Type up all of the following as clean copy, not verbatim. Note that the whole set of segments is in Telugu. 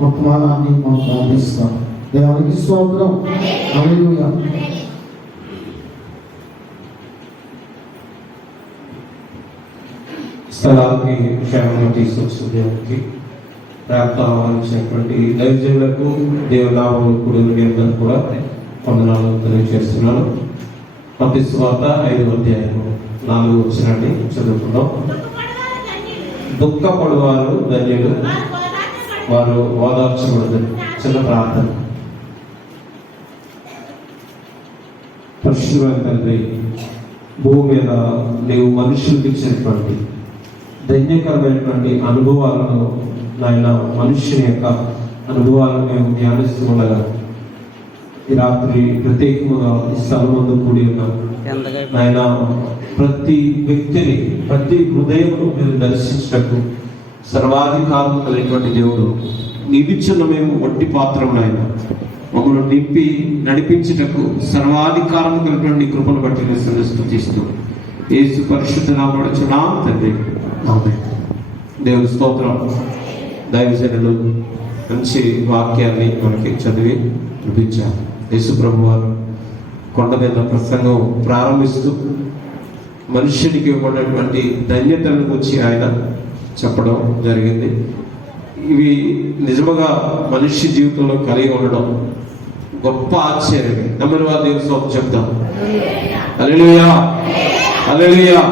వర్తమానాన్ని మనం ప్రార్థిస్తాం. దేవునికి స్తోత్రం. హల్లెలూయా. స్థలానికి క్షేమంగా తీసుకొచ్చిన దేవునికి ప్రాప్తం ఆహ్వానించినటువంటి దైవజనులకు దేవనామములు కుడులకి అందరూ కూడా వందనాలు తెలియజేస్తున్నాను. మత్తయి సువార్త 5వ అధ్యాయము 4వ వచనాన్ని చదువుకుందాం. దుఃఖపడువారు ధన్యులు, వారు ఓదార్చబడదు. చిన్న ప్రార్థన. పరిశుద్ధమైన తండ్రి, భూమి మీద నీవు మనుషులకు ఇచ్చినటువంటి ధన్యకరమైనటువంటి అనుభవాలను నాయన, మనుష్యుని యొక్క అనుభవాలను మేము ధ్యానిస్తూ ఉండగా ఈ రాత్రి ప్రత్యేకముగా ఈ స్థలం ముందు కూడి ఉన్నాం నాయన. ప్రతి వ్యక్తిని, ప్రతి హృదయమును మీరు దర్శించటకు సర్వాధికారం కలిగినటువంటి దేవుడు, నిలిచిన మేము వట్టి పాత్రం నాయన, మమ్మల్ని నింపి నడిపించుటకు సర్వాధికారం కలిగినటువంటి కృపను బట్టి నేను స్తుతిస్తూ యేసు పరిశుద్ధ నామమున చున్నాం తండ్రి, ఆమేన్. దేవుని స్తోత్రం. దైవజనులు మంచి వాక్యాన్ని మనకి చదివి వినిపించారు. యేసు ప్రభు వారు కొండ మీద ప్రసంగం ప్రారంభిస్తూ మనుష్యునికి ఇవ్వబడినటువంటి ధన్యతలను గురించి ఆయన చెప్పడం జరిగింది. ఇవి నిజముగా మనిషి జీవితంలో కలిగి ఉండడం గొప్ప ఆశ్చర్యమే. నమ్మని వారు దేవుని స్తోత్రం చెప్తాం. హల్లెలూయా, హల్లెలూయా.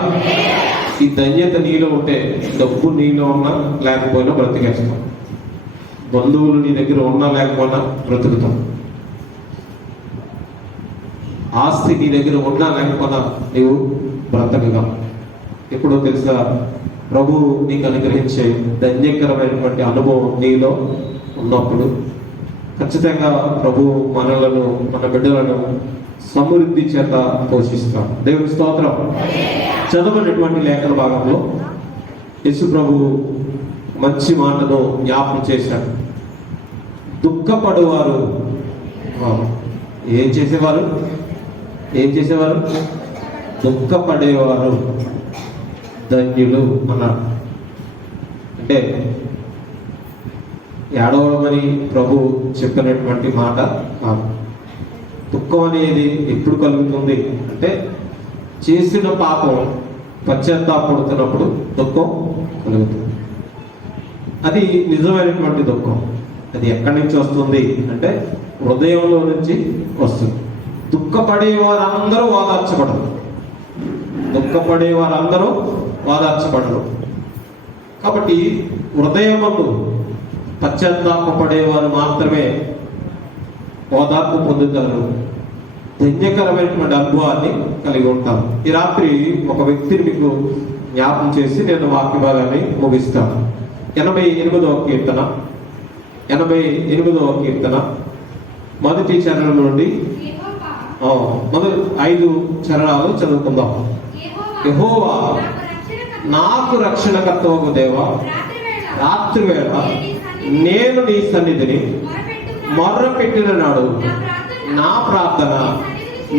ఈ ధన్యత నీలో ఉంటే డబ్బు నీలో ఉన్నా లేకపోయినా బ్రతికేస్తాం. బంధువులు నీ దగ్గర ఉన్నా లేకపోయినా బ్రతుకుతాం. ఆస్తి నీ దగ్గర ఉన్నా లేకపోయినా నీవు బ్రతకగా. ఎప్పుడో తెలుసా, ప్రభు నీకు అనుగ్రహించే ధన్యకరమైనటువంటి అనుభవం నీలో ఉన్నప్పుడు ఖచ్చితంగా ప్రభు మనలను, మన బిడ్డలను సమృద్ధి చేత పోషిస్తాం. దేవుని స్తోత్రం. చదవనటువంటి లేఖన భాగంలో యేసు ప్రభు మంచి మాటను జ్ఞాపకం చేశాడు. దుఃఖపడువారు ఏం చేసేవారు? దుఃఖపడేవారు ధన్యులు అన్నాడు. అంటే ఏడవమని ప్రభు చెప్పినటువంటి మాట కాదు. దుఃఖం అనేది ఎప్పుడు కలుగుతుంది అంటే, చేసిన పాపం పశ్చాత్తాపడుతున్నప్పుడు దుఃఖం కలుగుతుంది. అది నిజమైనటువంటి దుఃఖం. అది ఎక్కడి నుంచి వస్తుంది అంటే హృదయంలో నుంచి వస్తుంది. దుఃఖపడే వారందరూ ఓదార్చబడరు. కాబట్టి హృదయమందు పశ్చాత్తాపడేవారు మాత్రమే ఓదార్పు పొందుతారు, ధన్యకరమైనటువంటి అనుభవాన్ని కలిగి ఉంటారు. ఈ రాత్రి ఒక వ్యక్తిని మీకు జ్ఞాపకం చేసి నేను వాక్య భాగాన్ని ముగిస్తాను. 88వ కీర్తన మొదటి చరణం నుండి మొదటి 5 చరణాలు చదువుకుందాం. యెహోవా నాకు రక్షణకర్తవగు దేవా, రాత్రి వేళ నేను నీ సన్నిధిని మొర్రపెట్టిన నాడు నా ప్రార్థన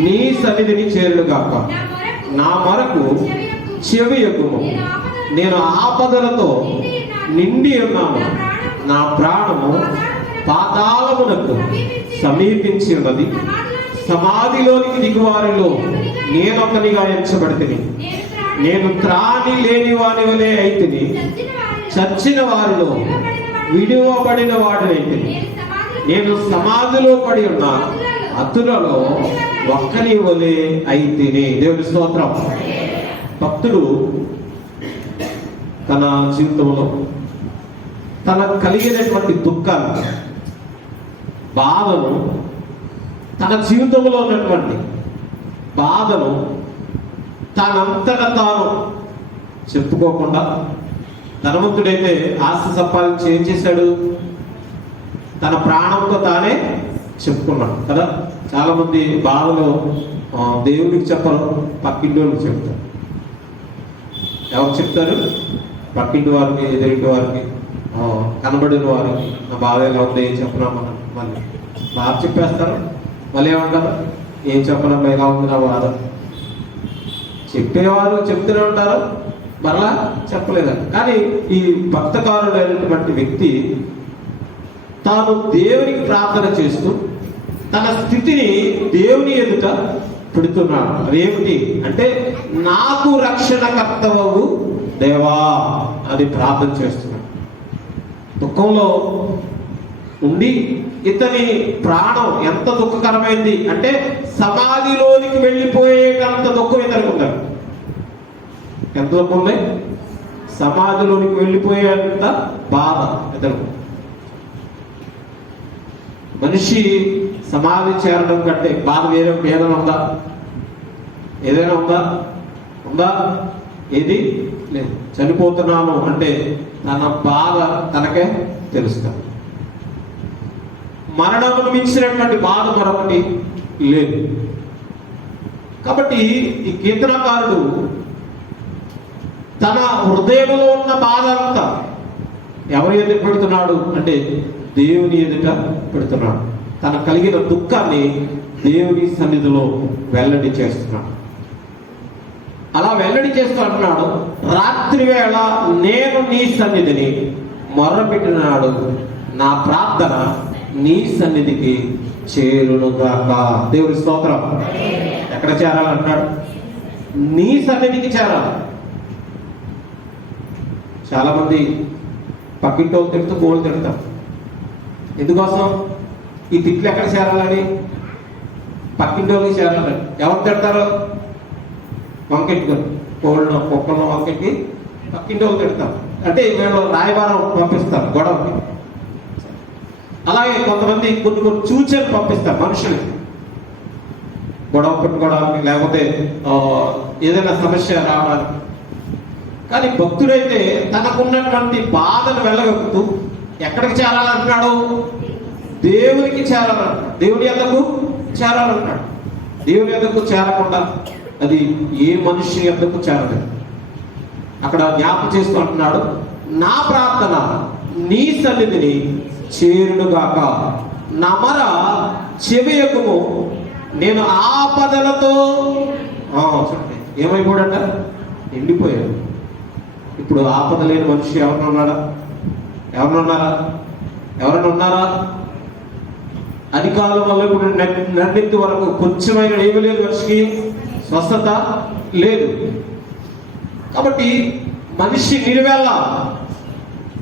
నీ సన్నిధిని చేరుగాక. నా మొరకు చెవియొగ్గుము. నేను ఆపదలతో నిండి ఉన్నాను. నా ప్రాణము పాతాళమునకు సమీపించి ఉన్నది. సమాధిలోనికి దిగువారిలో నేనొకనిగా ఎంచబడితిని. నేను త్రాణి లేని వాని వలె అయితిని. చచ్చిన వారిలో విడువబడిన వాడినైతిని. నేను సమాధిలో పడి ఉన్న అతులలో ఒక్కని వలె అయితిని. దేవుని స్తోత్రం. భక్తుడు తన జీవితంలో తనకు కలిగినటువంటి దుఃఖాన్ని, బాధను, తన జీవితంలో ఉన్నటువంటి బాధను తనంతట తాను చెప్పుకోకుండా, ధనవంతుడైతే ఆస్తి సంపాదించి ఏం చేశాడు? తన ప్రాణంతో తానే చెప్పుకున్నాడు కదా. చాలా మంది బాధలో దేవుడికి చెప్పరు, పక్కింటి వాళ్ళకి చెప్తారు. ఎవరు చెప్తారు? పక్కింటి వారికి, ఎదురింటి వారికి, కనబడిన వారికి నా బాధ ఎలా ఉంది ఏం చెప్పనా. మనం మళ్ళీ బాధ చెప్పేస్తారు. మళ్ళీ ఏమంటారు? ఏం చెప్పనమ్మా ఎలా ఉంది నా బాధ. చెప్పేవారు చెప్తూనే ఉంటారు, మరలా చెప్పలేదంట. కానీ ఈ భక్తకారుడైనటువంటి వ్యక్తి తాను దేవునికి ప్రార్థన చేస్తూ తన స్థితిని దేవుని ఎదుట పెడుతున్నాడు. అదేమిటి అంటే, నాకు రక్షణకర్తవగు దేవా అని ప్రార్థన చేస్తున్నాడు. దుఃఖంలో ఉండి ఇతని ప్రాణం ఎంత దుఃఖకరమైంది అంటే, సమాధిలోనికి వెళ్ళిపోయేటంత దుఃఖం ఇతనికి ఉందా? ఎంత దుఃఖం ఉంది? సమాధిలోనికి వెళ్ళిపోయేంత బాధ ఇతను. మనిషి సమాధి చేరడం కంటే బాధ వేరే ఏదైనా ఉందా? ఏదైనా ఉందా? ఏది లేదు. చనిపోతున్నాను అంటే తన బాధ తనకే తెలుస్తుంది. మరణమును మించినటువంటి బాధ మరొకటి లేదు. కాబట్టి ఈ కీర్తనకారుడు తన హృదయంలో ఉన్న బాధ అంతా ఎవరి ఎదుట పెడుతున్నాడు అంటే దేవుని ఎదుట పెడుతున్నాడు. తన కలిగిన దుఃఖాన్ని దేవుని సన్నిధిలో వెల్లడి చేస్తున్నాడు. అలా వెల్లడి చేస్తూ అంటున్నాడు, రాత్రి వేళ నేను నీ సన్నిధిని మొర్రపెట్టినాడు, నా ప్రార్థన నీ సన్నిధికి చేరునుగాక. దేవుని స్తోత్రం. ఎక్కడ చేరాలంటున్నాడు? నీ సన్నిధికి చేరాలి. చాలా మంది పక్కింటో తిడుతూ గోళ్ళు తిడతాం. ఎందుకోసం? ఈ తిట్లు ఎక్కడ చేరాలని? పక్కింటోళ్ళకి చేరాలని. ఎవరు తిడతారు? వంకెట్టుకొని కోళ్ళను కుక్కలను వంకెట్టి పక్కింటోళ్ళు తిడతారు. అంటే వీళ్ళు రాయబారం పంపిస్తారు గొడవకి. అలాగే కొంతమంది కొన్ని సూచనలు పంపిస్తారు మనుషులు గొడవ పెట్టుకోవడానికి, లేకపోతే ఏదైనా సమస్య రావడానికి. కానీ భక్తుడైతే తనకున్నటువంటి బాధను వెళ్ళగలుగుతూ ఎక్కడికి చేరాలంటున్నాడు? దేవునికి చేరాలంటున్నాడు. దేవుని యొద్దకు చేరాలంటున్నాడు. దేవుని యొద్దకు చేరకుండా అది ఏ మనిషి యొద్దకు చేరలేదు. అక్కడ జ్ఞాపకం చేస్తూ అంటున్నాడు, నా ప్రార్థన నీ సన్నిధిని చేరునుగాక, నా మొర చెవియకుము, నేను ఆపదలతో చూడండి ఏమైపోయాడంట? ఎండిపోయాడు. ఇప్పుడు ఆపద లేని మనిషి ఎవరైనా ఉన్నారా? ఎవరైనా ఉన్నారా? అధికారుల వల్ల ఇప్పుడు నన్నెత్తి వరకు కొంచెమైన ఏమీ లేదు, మనిషికి స్వస్థత లేదు. కాబట్టి మనిషి నిలువెల్ల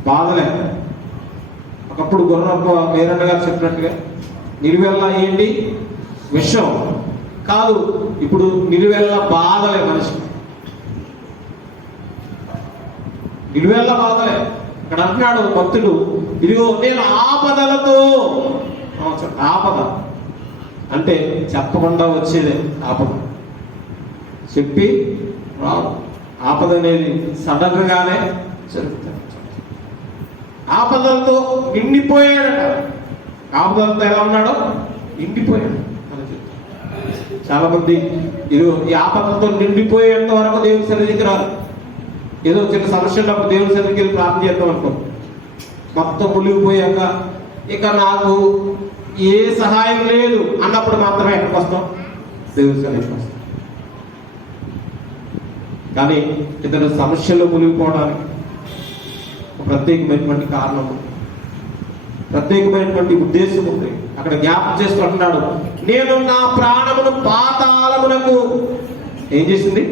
బాధలే. ఒకప్పుడు గుర్రప్ప వీరన్న గారు చెప్పినట్టుగా నిలువెల్ల ఏంటి? విషం కాదు. ఇప్పుడు నిలువెల్ల బాధలే. మనిషి నిలువెల్ల బాధలే. ఇక్కడ అంటున్నాడు భక్తుడు, ఇదిగో నేను ఆపదలతో. ఆపద అంటే చెప్పకుండా వచ్చేదే ఆపద. చెప్పి రాదు. ఆపద అనేది సడన్ గానే జరుగుతుంది. ఆపదలతో నిండిపోయాడట. ఆపదలతో ఎలా ఉన్నాడో నిండిపోయాడు. చాలా మంది ఈ ఆపదలతో నిండిపోయేంత వరకు దేవుని సన్నిధికి రాదు. ఏదో చిన్న సమస్య ఉన్నప్పుడు దేవుని సన్నిధికి వెళ్ళి ప్రార్థన చేద్దాం అనుకో, మొత్తం మునిగిపోయాక ఇక నాకు ఏ సహాయం లేదు అన్నప్పుడు మాత్రమే ఎక్కడికి వస్తాం? దేవుని సన్నిధికి వస్తాం. కానీ ఇతను సమస్యల్లో మునిగిపోవడానికి ప్రత్యేకమైనటువంటి కారణం, ప్రత్యేకమైనటువంటి ఉద్దేశం ఉంది. అక్కడ జ్ఞాపకం చేసుకుంటున్నాడు, నేను నా ప్రాణమును పాతాళమునకు ఏం చేసింది?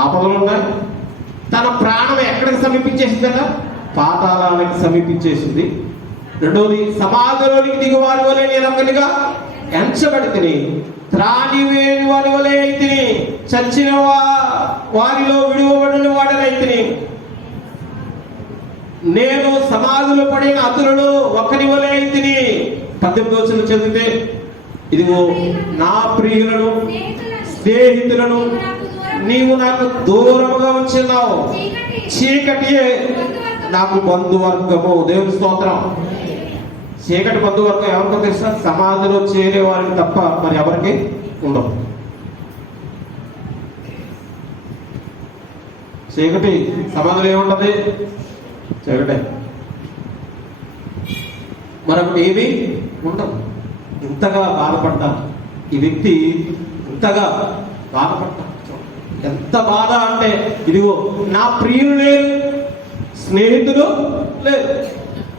ఆపదలు ఉన్నాయి. తన ప్రాణం ఎక్కడికి సమీపించేసిందట? పాతాళానికి సమీపించేసింది. రెండవది, సమాధిలోనికి దిగువారి వలె నేను ఒకనిగా ఎంచబడి తిని, త్రాణి వేని వారి వలె అయితిని, చచ్చిన వారిలో విడువబడిన వాడనైతిని. నేను సమాధిలో పడిన అతులలో ఒకరి వలె అయితిని. 18వ వచనం చదివితే, ఇదిగో నా ప్రియులను స్నేహితులను నీవు నాకు దూరముగా ఉంచున్నావు, చీకటియే నాకు బంధువర్గము. దేవుని స్తోత్రం. చీకటి బంధువర్గం ఎవరికో తెలుసా? సమాధిలో చేరే వారికి తప్ప మరి ఎవరికి ఉండవు. చీకటి సమాధిలో ఏముంటది? చీకటే, మరొకటి ఏమి ఉండదు. ఇంతగా బాధపడ్డాను ఈ వ్యక్తి, ఇంతగా బాధపడ్డాను. ఎంత బాధ అంటే, ఇదిగో నా ప్రియులు లేరు, స్నేహితులు లేరు.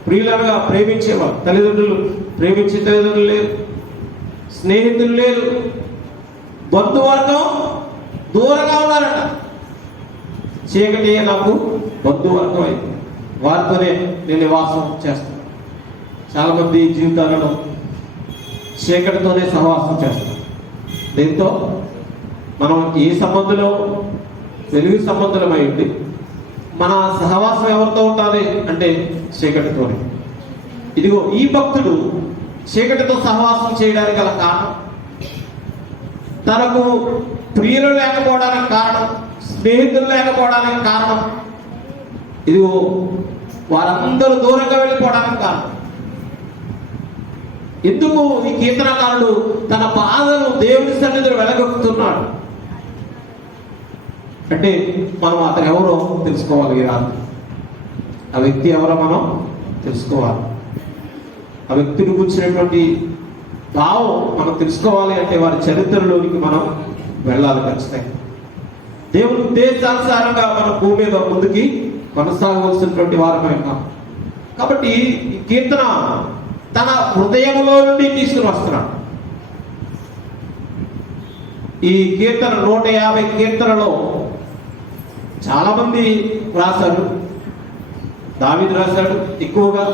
ప్రియులుగా ప్రేమించేవారు, తల్లిదండ్రులు ప్రేమించే తల్లిదండ్రులు లేరు, స్నేహితులు లేరు, బంధువర్గం దూరంగా ఉన్నారట. చీకటి నాకు బంధువర్గం అయింది, వారితోనే నేను నివాసం చేస్తాను. చాలా మంది జీవితాలలో చీకటితోనే సహవాసం చేస్తాం. దీంతో మనం ఏ సంబంధంలో వెలుగు సంబంధమై ఉండి మన సహవాసం ఎవరితో ఉండాలి అంటే చీకటితోనే. ఇదిగో ఈ భక్తుడు చీకటితో సహవాసం చేయడానికి గల కారణం, తనకు ప్రియులు లేకపోవడానికి కారణం, స్నేహితులు లేకపోవడానికి కారణం, ఇదిగో వారందరూ దూరంగా వెళ్ళిపోవడానికి కారణం. ఎందుకు ఈ కీర్తనకారుడు తన బాధను దేవుని సన్నిధిలో వెలగొక్కుతున్నాడు అంటే, మనం అతను ఎవరో తెలుసుకోవాలి. ఈ రాత్రి ఆ వ్యక్తి ఎవరో మనం తెలుసుకోవాలి. ఆ వ్యక్తిని కూర్చున్నటువంటి భావం మనం తెలుసుకోవాలి అంటే వారి చరిత్రలోనికి మనం వెళ్ళాలి ఖచ్చితంగా. దేవుని ఉద్దేశానుసారంగా మనం భూమి మీద ముందుకి కొనసాగవలసినటువంటి వారమై ఉన్నాం. కాబట్టి ఈ కీర్తన తన హృదయంలో నుండి తీసుకుని వస్తున్నాడు. ఈ కీర్తన 150 కీర్తనలో చాలా మంది రాశారు. దావీదు రాశాడు ఎక్కువగా,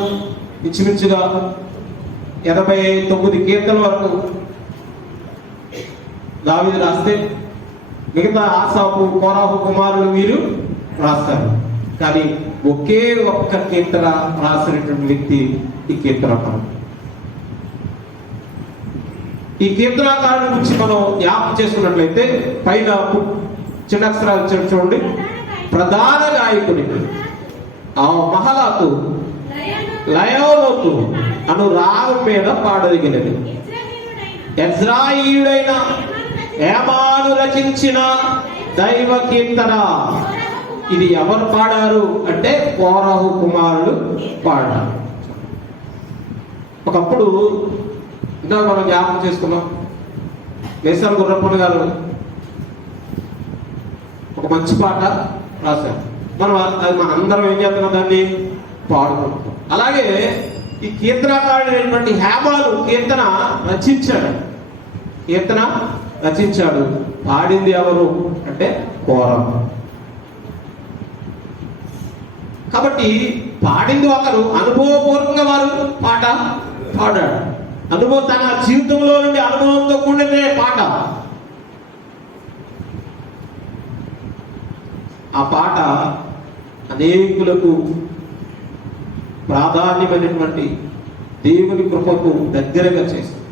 ఇంచుమించుగా 89 కీర్తనల వరకు దావీదు రాస్తే, మిగతా ఆసాపు, కోరాహు కుమారులు వీరు రాస్తారు. కానీ ఒకే ఒక్క కీర్తన రాసినటువంటి వ్యక్తి ఈ కీర్తనకారుడు. ఈ కీర్తనకారుడి గురించి మనం జ్ఞాపకం చేసుకున్నట్లయితే పైన చిన్న అక్షరాలు చూడండి. ప్రధాన గాయకుడి ఆ మహలాతు లయోలోతు అను రాగం మీద పాడదగినది. ఎజ్రాయియుడైన హేమాను రచించిన దైవ కీర్తన. ఇది ఎవరు పాడారు అంటే కోరాహు కుమారులు పాడారు. ఒకప్పుడు ఇంకా మనం జ్ఞాపకం చేసుకున్నాం, వేసాల గుర్రప్పన్న గారు ఒక మంచి పాట రాశారు. మనందరం ఏం చేస్తున్నాం, దాన్ని పాడుకుంటున్నాం. అలాగే ఈ కీర్తనకారుడైనటువంటి హేమాను కీర్తన రచించాడు. పాడింది ఎవరు అంటే కోరాహు. కాబట్టి పాడింది ఒకరు, అనుభవపూర్వకంగా వారు పాట పాడాడు. తన జీవితంలో నుండి అనుభవంతో కూడిన పాట. ఆ పాట అనేకులకు ప్రాధాన్యమైనటువంటి దేవుని కృపకు దగ్గరగా చేస్తుంది.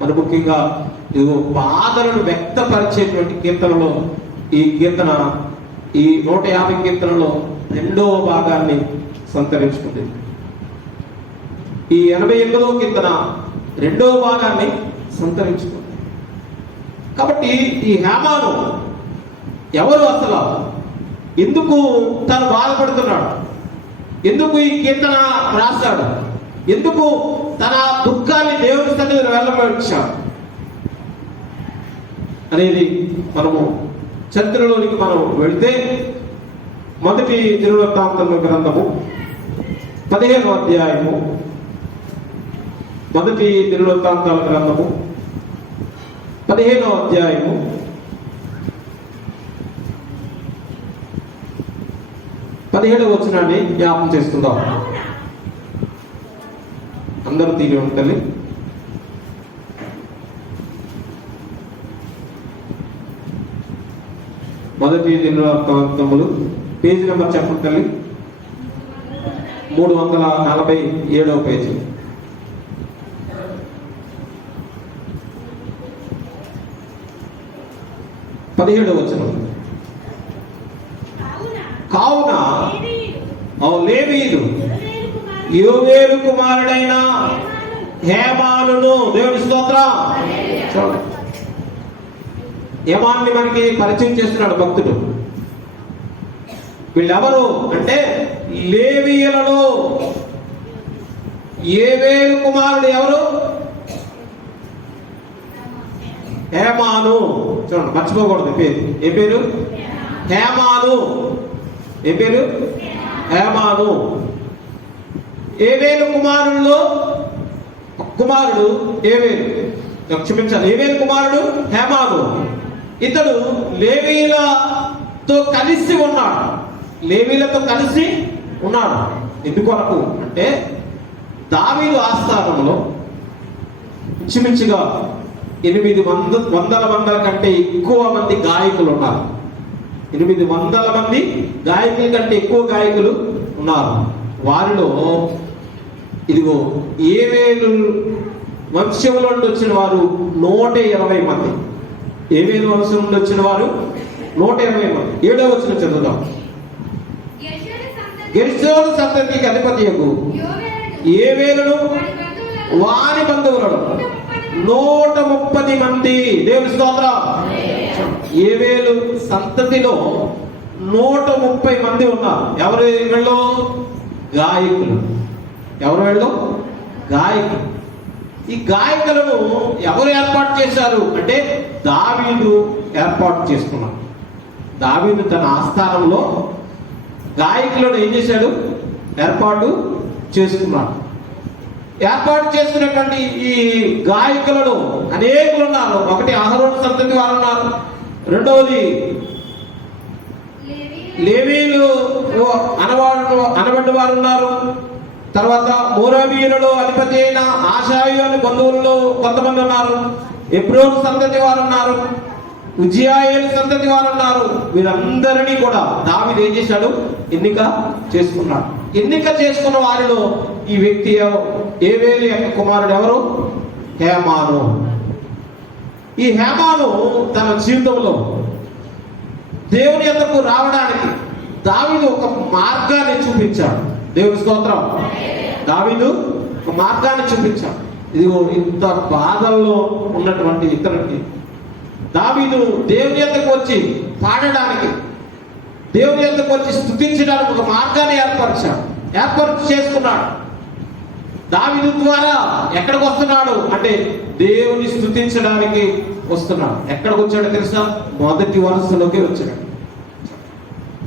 మరి ముఖ్యంగా బాధలను వ్యక్తపరిచేటువంటి కీర్తనలో ఈ కీర్తన, ఈ 150 కీర్తనలో 2వ భాగాన్ని సంతరించుకుంది. ఈ 88వ కీర్తన 2వ భాగాన్ని సంతరించుకుంది. కాబట్టి ఈ హేమాను ఎవరు అసలు, ఎందుకు తను బాధపడుతున్నాడు, ఎందుకు ఈ కీర్తన రాశాడు, ఎందుకు తన దుఃఖాన్ని దేవుని సన్నిధిలో వెళ్ళబడిచాడు అనేది మనము చరిత్రలోనికి మనం వెళితే, మొదటి దినవృత్తాంతముల గ్రంథము 15వ అధ్యాయము, మొదటి దినవృత్తాంతాల గ్రంథము 15వ అధ్యాయము 17వ వచనాన్ని జ్ఞాపకం చేసుకుందాం. అందరూ తీరి ఉంటుంది. మొదటి దినవృత్తాంతములు పేజీ నెంబర్ చెప్పండి తల్లి. 347వ పేజీ. పదిహేడవ వచనం. కావున లేవీయులు యోవేలు కుమారుడైన హేమానును, దేవుని స్తోత్రం. హేమాన్ని మనకి పరిచయం చేస్తున్నాడు భక్తుడు. వీళ్ళెవరు అంటే లేవీయులలో యోవేలు కుమారుడు ఎవరు? హేమాను. చూడండి, మర్చిపోకూడదు పేరు. ఏ పేరు? హేమాను. ఏ పేరు? హేమాను. ఏవేలు కుమారుల్లో కుమారుడు ఏవేలు, క్షమించాలి, ఏవేలు కుమారుడు హేమాను. ఇతడు లేవీలతో కలిసి ఉన్నాడు. లేవీలతో కలిసి ఉన్నాడు. ఎందుకొరకు అంటే దావీదు ఆస్థానంలో ఇంచుమించుగా 800 కంటే ఎక్కువ మంది గాయకులు ఉన్నారు. 800 మంది గాయకుల కంటే ఎక్కువ గాయకులు ఉన్నారు. వారిలో ఇదిగో ఏవేలు వంశంలో నుండి వచ్చిన వారు 120 మంది. ఏవేలు వంశం నుండి వచ్చిన వారు 120 మంది. 7వ వచనం చదువుదాం. గెర్షోను సంతతికి అధిపతియగు ఏవేలును వారి బంధువులను 130 మంది. దేవుని స్తోత్రం. ఏవేలు సంతతిలో 130 మంది ఉన్నారు. ఎవరు వీళ్ళు? గాయకులు. ఎవరు వీళ్ళు? గాయకులు. ఈ గాయకులను ఎవరు ఏర్పాటు చేశారు అంటే దావీదు ఏర్పాటు చేసుకున్నాడు. దావీదు తన ఆస్థానంలో గాయకులను ఏం చేశాడు? ఏర్పాటు చేసుకున్నాడు. ఏర్పాటు చేసుకున్నటువంటి ఈ గాయకులను అనేకులు ఉన్నారు. ఒకటి అహరోను సంతతి వారు ఉన్నారు. రెండవది లేవీలు అనబడ్డ వారు ఉన్నారు. తర్వాత మోరాబీయులలో అధిపతి అయిన ఆషాయు అని బంధువులలో కొంతమంది ఉన్నారు. ఎబ్రోను సంతతి వారు ఉన్నారు. ఉజ్జియాయేలు సంతతి వారు ఉన్నారు. వీరందరినీ కూడా దావీదు ఏం చేశాడు? ఎన్నిక చేసుకున్నాడు. ఎన్నిక చేసుకున్న వారిలో ఈ వ్యక్తి ఏవేలు యొక్క కుమారుడు ఎవరు? హేమాను. ఈ హేమాను తన జీవితంలో దేవుని యొద్దకు రావడానికి దావీదు ఒక మార్గాన్ని చూపించాడు. దేవుని స్తోత్రం. దావీదు ఒక మార్గాన్ని చూపించాడు. ఇదిగో ఇంత బాధల్లో ఉన్నటువంటి ఇతరుకి దావీదు దేవుని యొద్దకు వచ్చి పాడడానికి, దేవుని యొద్దకు వచ్చి స్తుతించడానికి ఒక మార్గాన్ని ఏర్పాటు చేసుకున్నాడు. దావీదు ద్వారా ఎక్కడికి వస్తున్నాడు అంటే దేవుని స్తుతించడానికి వస్తున్నాడు. ఎక్కడికి వచ్చాడో తెలుసా? మొదటి వరుసలోకి వచ్చాడు.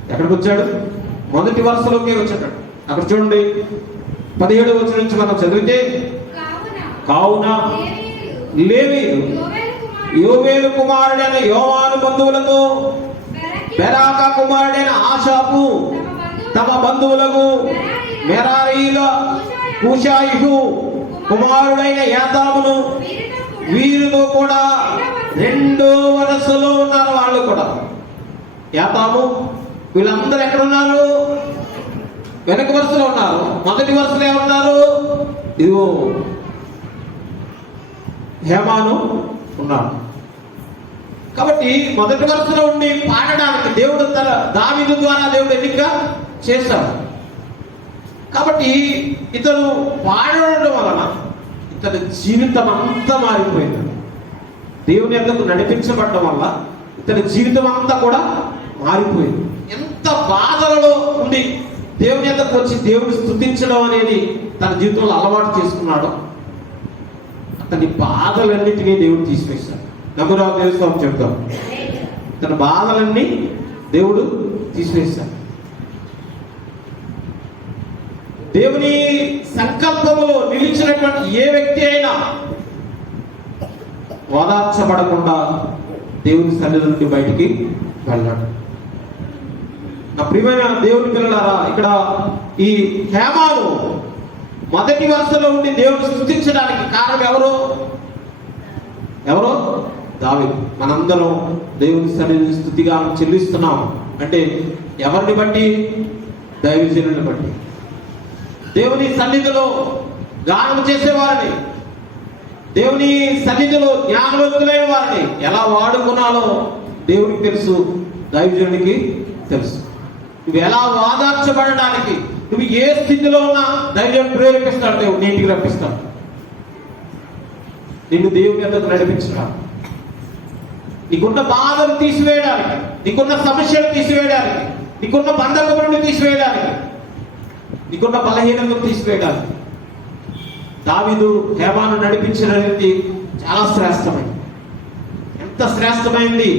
ఎక్కడికి వచ్చాడు? మొదటి వరుసలోకి వచ్చాడు. అక్కడ చూడండి, 17వ వచనం నుంచి మనం చదివితే, కావున లేవీయులు యోవేలు కుమారుడైన యోవాను బంధువులకు బెరాకా కుమారుడైన ఆషాపు తమ బంధువులకు మెరారీల కూషాయిహు కుమారుడైన యాతామును వీరితో కూడా 2వ వరుసలో ఉన్నారు. వాళ్ళు కూడా యాతాము వీళ్ళందరూ ఎక్కడ ఉన్నారు? వెనక వరుసలో ఉన్నారు. మొదటి వరుసలో ఏమన్నారు? ఇదిగో హేమాను ఉన్నాడు. కాబట్టి మొదటి వరుసలో ఉండి పాడడానికి దేవుడు తన దావీదు ద్వారా దేవుడు ఎన్నిక చేశాడు. కాబట్టి ఇతను పాడడం వలన ఇతని జీవితం అంతా మారిపోయింది. దేవుని యొద్దకు నడిపించబడడం వల్ల ఇతని జీవితం అంతా కూడా మారిపోయింది. ఎంత బాధలలో ఉండి దేవుని యొద్దకు వచ్చి దేవుని స్తుతించడం అనేది తన జీవితంలో అలవాటు చేసుకున్నాడో అతని బాధలన్నిటినీ దేవుడు తీసివేశాడు. నమ్మురావు దేవస్వామి చెప్తాం, తన బాధలన్నీ దేవుడు తీసివేశాడు. దేవుని సంకల్పములో నిలిచినటువంటి ఏ వ్యక్తి అయినా ఓదార్చబడకుండా దేవుని సన్నిధి నుండి బయటికి వెళ్ళాడు. నా ప్రియమైన దేవుని పిల్లలారా, ఇక్కడ ఈ హేమాను మొదటి వరుసలో ఉండి దేవుని స్తుతించడానికి కారణం ఎవరు? దావీదు. మనందరం దేవుని సన్నిధిని స్తుతిగా చెల్లిస్తున్నాం అంటే ఎవరిని బట్టి? దైవజనుని బట్టి. దేవుని సన్నిధిలో గానం చేసేవారిని, దేవుని సన్నిధిలో జ్ఞానవంతులైన వారిని ఎలా వాడుకున్నాలో దేవునికి తెలుసు, దైవజనునికి తెలుసు. నువ్వు ఎలా వాదార్చబడడానికి, నువ్వు ఏ స్థితిలో ఉన్నా దైవజనుడు ప్రేరేపిస్తాడు. దేవుడు నీటికి రప్పిస్తాడు. నిన్ను దేవుని యొద్దకు నడిపించడానికి, నీకున్న బాధలు తీసివేయడానికి, నీకున్న సమస్యలు తీసివేయడానికి, నీకున్న బంధకములను తీసివేయడానికి, నీకున్న బలహీనతను తీసివేయడానికి దావీదు హేమాను నడిపించినది చాలా శ్రేష్టమైనది. ఎంత శ్రేష్టమైంది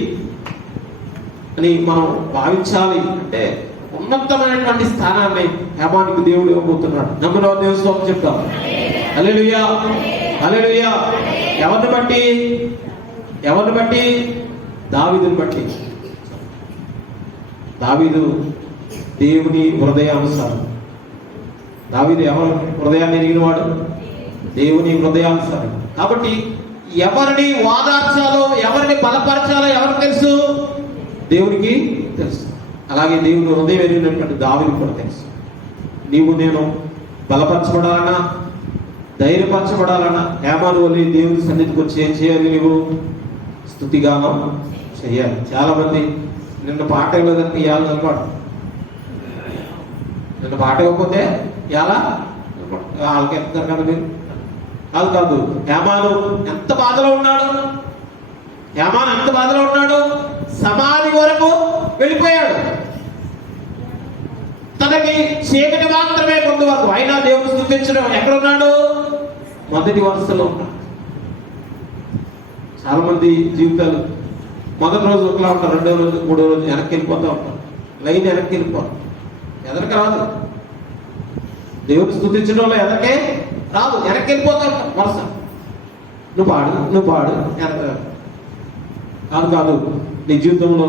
అని మనం భావించాలి. అంటే ఉన్నతమైనటువంటి స్థానాన్ని హేమానికి దేవుడు ఇవ్వబోతున్నాడు. నమ్మిన దేవుని స్తోత్రం చెప్తాం. హల్లెలూయా, హల్లెలూయా. ఎవరిని బట్టి? ఎవరిని బట్టి? దావీదుని బట్టి. దావీదు దేవుని హృదయానుసారం. దావీదు ఎవరు హృదయాన్ని ఎరిగినవాడు? దేవుని హృదయానుసారం. కాబట్టి ఎవరిని వాదార్చాలో, ఎవరిని బలపరచాలో ఎవరికి తెలుసు? దేవునికి తెలుసు. అలాగే దేవుని హృదయం ఎరిగినటువంటి దావీదుకు కూడా తెలుసు. నీవు నేను బలపరచబడాలన్నా, ధైర్యపరచబడాలన్నా హేమాను వల్లి దేవుని సన్నిధికి వచ్చి ఏం చేయాలి? నీవు స్తుతిగానం చేయాలి. చాలా మంది నిన్న పాట ఇవ్వలేదంటే ఇవాళ నిలబడు, నిన్న పాట ఇవ్వకపోతే ఎలా వాళ్ళకి ఎత్తారు కదా మీరు. కాదు కాదు, హేమాను ఎంత బాధలో ఉన్నాడు. హేమాను ఎంత బాధలో ఉన్నాడు. సమాధి వరకు వెళ్ళిపోయాడు. తనకి చీకటి మాత్రమే కొంత వరకు, అయినా దేవుని స్తుతించడం. ఎక్కడున్నాడు? మొదటి వరుసలో ఉన్నాడు. చాలా మంది జీవితాలు మొదటి రోజు ఒకలా ఉంటారు, రెండో రోజు మూడో రోజు వెనక్కి వెళ్ళిపోతూ ఉంటారు. లైన్ వెనక్కి వెళ్ళిపోరు, ఎదరికి రాదు. దేవుని స్తుతించడంలో ఎదరికే రాదు, వెనక్కి వెళ్ళిపోతూ ఉంటారు వరుస. నువ్వు పాడు వెనక కాదు కాదు. నీ జీవితంలో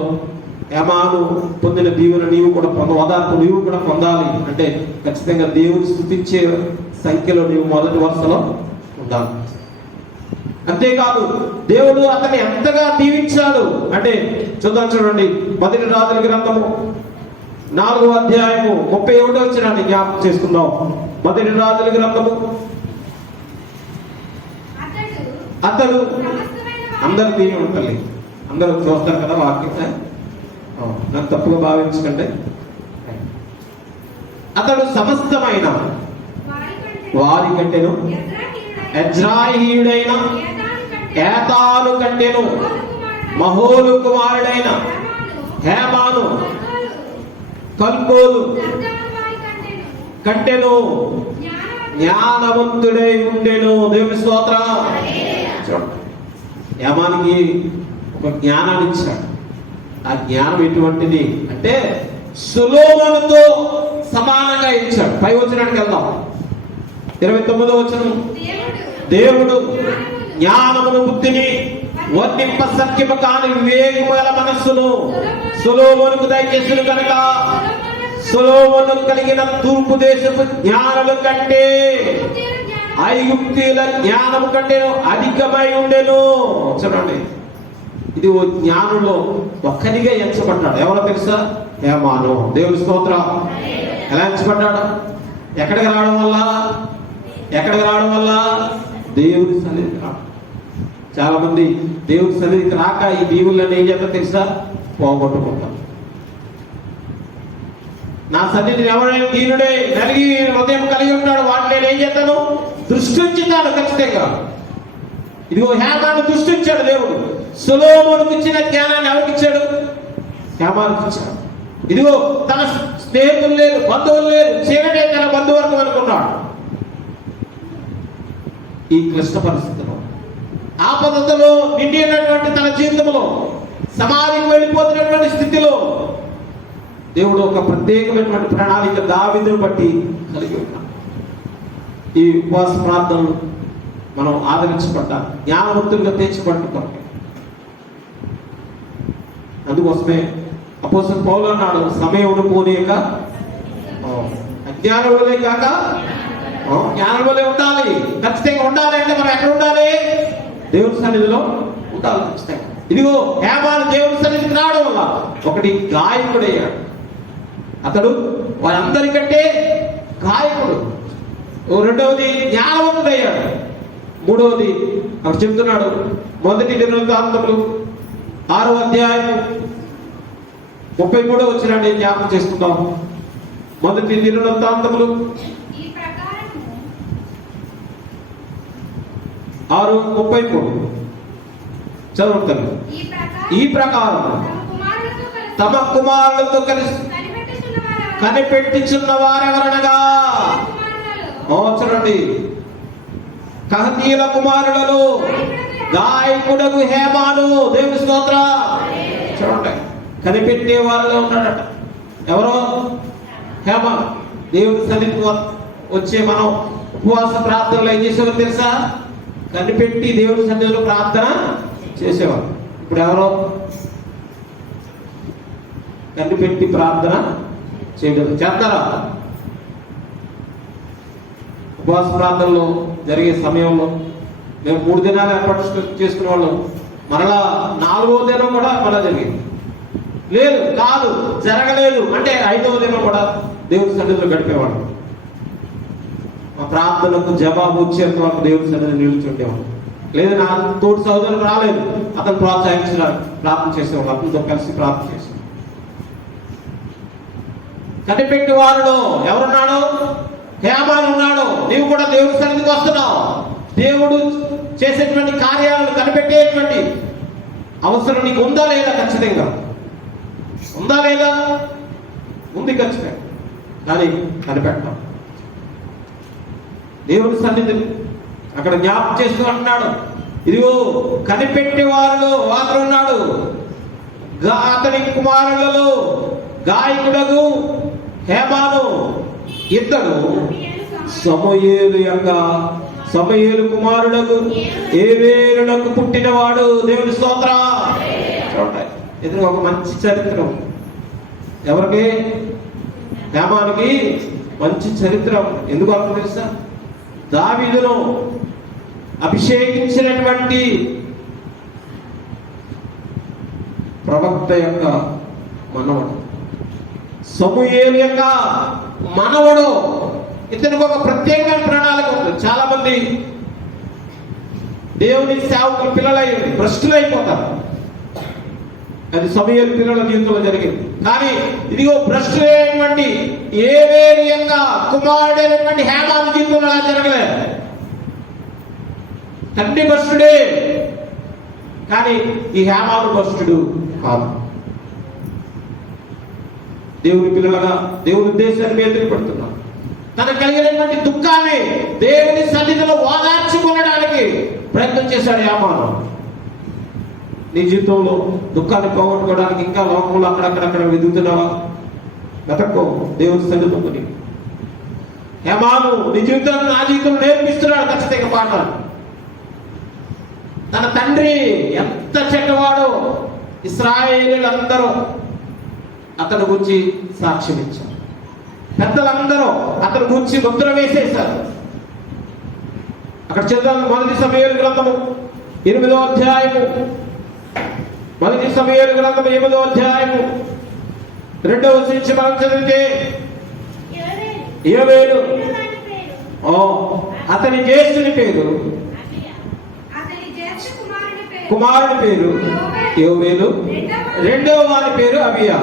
హేమాను పొందిన దీవెన నీవు కూడా ఓదార్పు నీవు కూడా పొందాలి అంటే ఖచ్చితంగా దేవుని స్తుతించే సంఖ్యలో నీవు మొదటి వరుసలో ఉండాలి. అంతేకాదు దేవుడు అతన్ని ఎంతగా దీవించాడు అంటే చూద్దాం, చూడండి. మొదటి రాజుల గ్రంథము 4వ అధ్యాయము 31వ వచనాన్ని జ్ఞాపకం చేసుకుందాం. మొదటి రాజుల గ్రంథము. అతడు అందరు దీవెన తల్లి, అందరూ చూస్తారు కదా వాక్యం, నన్ను తప్పుగా భావించకండి. అతడు సమస్తమైన వారి కంటేను, ఎజ్రాయియుడైన ఏతాను కంటేను, మహోలు కుమారుడైన హేమాను కల్కోలు కంటేను జ్ఞానవంతుడై ఉండెను. దేవుని స్తోత్రం. హేమానికి ఒక జ్ఞానాన్ని ఇచ్చాడు. ఆ జ్ఞానం ఎటువంటిది అంటే సొలొమోనుతో సమానంగా ఇచ్చాడు. పై వచనానికి వెళ్దాం. 29వ వచనం. దేవుడు జ్ఞానమును బుద్ధిని వర్ణింప సత్యము కాని వివేకముల మనస్సును సొలొమోనుకు దయచేసిన కనుక సొలొమోను కలిగిన తూర్పు దేశపు జ్ఞానుల కంటే ఐగుప్తీయుల జ్ఞానము కంటే అధికమై ఉండెను. చూడండి, ఇది ఓ జ్ఞానులో ఒక్కరిగా ఎంచబడ్డాడు. ఎవరో తెలుసా? హేమాను. దేవుని స్తోత్రం. ఎలా ఎంచబడ్డాడు? ఎక్కడికి రావడం వల్ల? ఎక్కడికి రావడం వల్ల? దేవుని సన్నిధికి రావడం. చాలా మంది దేవుని సన్నిధికి రాక ఈ దీవులను ఏం చేస్తా తెలుసా? పోగొట్టుకుంటాం. నా సన్నిధిని ఎవరైనా దీనుడే నలిగి హృదయం కలిగి ఉంటాడు, వాటిని నేను ఏం చేస్తాను? దృష్టించుతాను ఖచ్చితంగా. ఇదిగో హేమాను దృష్టించాడు దేవుడు. సొలొమోనుకు ఇచ్చిన జ్ఞానాన్ని ఎవరికి ఇచ్చాడు? హేమానుకు ఇచ్చాడు. ఇదిగో తన స్నేహితులు లేరు, బంధువులు లేరు, చీకటే తన బంధువర్గం అనుకున్నాడు. ఈ క్లిష్ట పరిస్థితిలో, ఆపదలో నిండి ఉన్నటువంటి తన జీవితంలో, సమాధికి వెళ్ళిపోతున్నటువంటి స్థితిలో దేవుడు ఒక ప్రత్యేకమైనటువంటి ప్రణాళిక దావీదును బట్టి కలిగి ఉన్నాడు. ఈ ఉపవాస ప్రార్థనలు మనం ఆదరించబడ్డాం, జ్ఞానవంతులుగా తీర్చబడుతున్నాం. అందుకోసమే అపోస్తలుడు పౌలు అన్నాడు, సమయమును పోనీయక అజ్ఞానం వలే కాక జ్ఞానం వలే ఉండాలి. ఖచ్చితంగా ఉండాలి. అంటే మనం ఎక్కడ ఉండాలి? దేవుని సన్నిధిలో ఉండాలి ఖచ్చితంగా. ఇదిగో హేమాను దేవుని సన్నిధికి రావడం వల్ల ఒకటి గాయకుడయ్యాడు. అతడు వారందరికంటే గాయకుడు. రెండవది జ్ఞానవంతుడయ్యాడు. మూడవది అక్కడ చెప్తున్నాడు, మొదటి దినవృత్తాంతములు 6వ అధ్యాయం 33వ వచనాన్ని జ్ఞాపకం చేసుకుందాం. మొదటి దినవృత్తాంతములు 6:33 చదువుతాను. ఈ ప్రకారం తమ కుమారులతో కలిసి కనిపెట్టుచున్న వారెవరనగా, చూడండి, కహతీయుల కుమారులలో గాయకుడకు హేమాను. దేవుని స్తోత్ర. చూడండి, కనిపెట్టే వాళ్ళలో ఉన్నాడట. ఎవరో హేమాను. దేవుని సన్నిధికి వచ్చే మనం ఉపవాస ప్రార్థనలు ఏం చేసేవారు తెలుసా? కనిపెట్టి దేవుని సన్నిధిలో ప్రార్థన చేసేవారు. ఇప్పుడు ఎవరో కనిపెట్టి ప్రార్థన చేయడం చేస్తారా? ఉపవాస ప్రార్థనలో జరిగే సమయంలో మేము 3 దినాలు ఏర్పాటు చేసుకునే వాళ్ళం. మరలా 4వ దినం కూడా మళ్ళా జరిగింది. లేదు, కాదు, జరగలేదు అంటే 5వ దినం కూడా దేవుని సన్నిధిలో గడిపేవాడు. మా ప్రార్థనకు జవాబు వచ్చేంత వరకు దేవుని సన్నిధిలో నిలుచుండేవాడు. లేదు, నా తోటి సోదరుడు రాలేదు, అతను ప్రోత్సహించడానికి ప్రార్థన చేసేవాడు. అతనితో కలిసి ప్రార్థన చేసేవాడు. కనిపెట్టి వారిలో ఎవరున్నాడు? హేమాను ఉన్నాడు. నీవు కూడా దేవుని సన్నిధికి వస్తున్నావు. దేవుడు చేసేటువంటి కార్యాలను కనిపెట్టేటువంటి అవసరం నీకు ఉందా లేదా? ఖచ్చితంగా ఉందా లేదా? ఉంది ఖచ్చితంగా. కానీ కనిపెట్టాం. దేవుని సన్నిధిని అక్కడ జ్ఞాపకం చేస్తూ అంటున్నాడు, ఇదిగో కనిపెట్టే వారిలో వారు ఉన్నాడు. అతని కుమారులలో గాయకుడకు హేమాను ఇతడు సమూయేలు కుమారుడకు ఏవేలునకు పుట్టినవాడు. దేవుని స్తోత్ర. చూడండి, ఇది ఒక మంచి చరిత్ర. ఎవరికి? హేమానుకి మంచి చరిత్ర. ఎందుకు అర్థం తెలుసా? దావీదును అభిషేకించినటువంటి ప్రవక్త యొక్క మనవడు, సమూయేలు యొక్క మనవడు. ఇతనికి ఒక ప్రత్యేకమైన ప్రణాళిక ఉంది. చాలా మంది దేవుని సేవకులు పిల్లలై భ్రష్టులైపోతారు. అది సమూయేలు పిల్లల జీవితంలో జరిగింది. కానీ ఇదిగో భ్రష్టులైనటువంటి ఏవేలు యొక్క కుమారుడైనటువంటి హేమాను జీవితంలో అలా జరగలేదు. తండ్రి భ్రష్టుడే, కానీ ఈ హేమాను భ్రష్టుడు కాదు. దేవుని పిల్లలుగా దేవుని ఉద్దేశాన్ని మీద పడుతున్నాం. తనకు కలిగినటువంటి దుఃఖాన్ని దేవుని సన్నిధిలో ఓదార్చుకోవడానికి ప్రయత్నం చేశాడు హేమాను. నీ జీవితంలో దుఃఖాన్ని పోగొట్టుకోవడానికి ఇంకా లోకంలో అక్కడక్కడక్కడ వెతుకుతున్నావా? వెతక్కో దేవుని సన్నిధిలో. హేమాను నీ జీవితాన్ని నా జీవితంలో నేర్పిస్తున్నాడు ఖచ్చితంగా పాఠాలు. తన తండ్రి ఎంత చెడ్డవాడో ఇశ్రాయేలీయులందరూ అతని గురించి సాక్ష్యం ఇచ్చారు. పెద్దలందరూ అతని గురించి ముద్ర వేసేశారు. అక్కడ చదువు మొదటి సమూయేలు గ్రంథము 8వ అధ్యాయము, మొదటి సమూయేలు గ్రంథము 8వ అధ్యాయము 2వ వచనం నుంచి మనం చదివితే, యోవేలు అతని జ్యేష్ఠుని పేరు, కుమారుని పేరు యోవేలు, రెండవ వారి పేరు అబియా.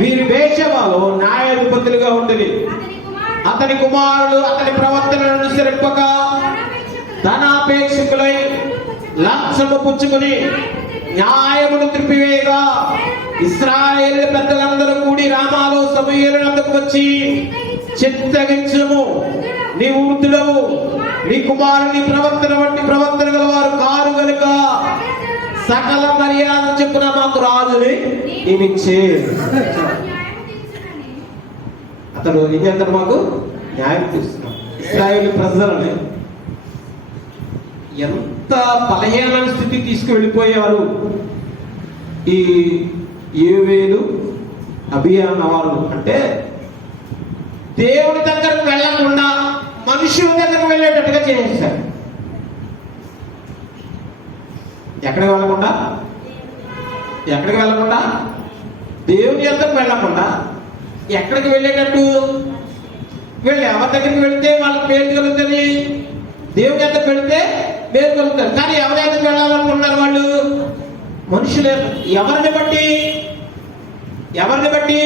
వీరి బేషవాలో న్యాయాధిపతులుగా ఉండేది. అతని కుమారులు అతని ప్రవర్తనను అనుసరింపక ధనాపేక్షకులై లంచము పుచ్చుకుని న్యాయమును త్రిపివేయగా ఇశ్రాయేలు పెద్దలందరూ కూడి రామాలో సమూయేలు వద్దకు వచ్చి, చిత్తగించుము, నీవు వృద్ధుడవు, నీ కుమారుని ప్రవర్తన వంటి ప్రవర్తన గల వారు కారు గనుక సకల మర్యాద చెప్పున మాకు రాజుని నియమించే. అతడు ఏం చేస్తాడు? మాకు న్యాయం తీస్తున్నాడు. ఇశ్రాయేలు ప్రజలని ఎంత బలహీన స్థితి తీసుకువెళ్ళిపోయారు ఈ యోవేలు అబియా అన్నవారు. అంటే దేవుడి దగ్గరకు వెళ్ళకుండా మనుషుల దగ్గరకు వెళ్ళేటట్టుగా చేసేసారు. ఎక్కడికి వెళ్ళకుండా దేవుని దగ్గరకు వెళ్ళకుండా ఎక్కడికి వెళ్ళేటట్టు వెళ్ళి ఎవరి దగ్గరికి వెళితే వాళ్ళకి పేరు కలుగుతుంది, దేవుని దగ్గరకు వెళితే పేరు కలుగుతుంది. కానీ ఎవరి దగ్గరికి వెళ్ళాలనుకుంటున్నారు వాళ్ళు? మనుషులే. ఎవరిని బట్టి?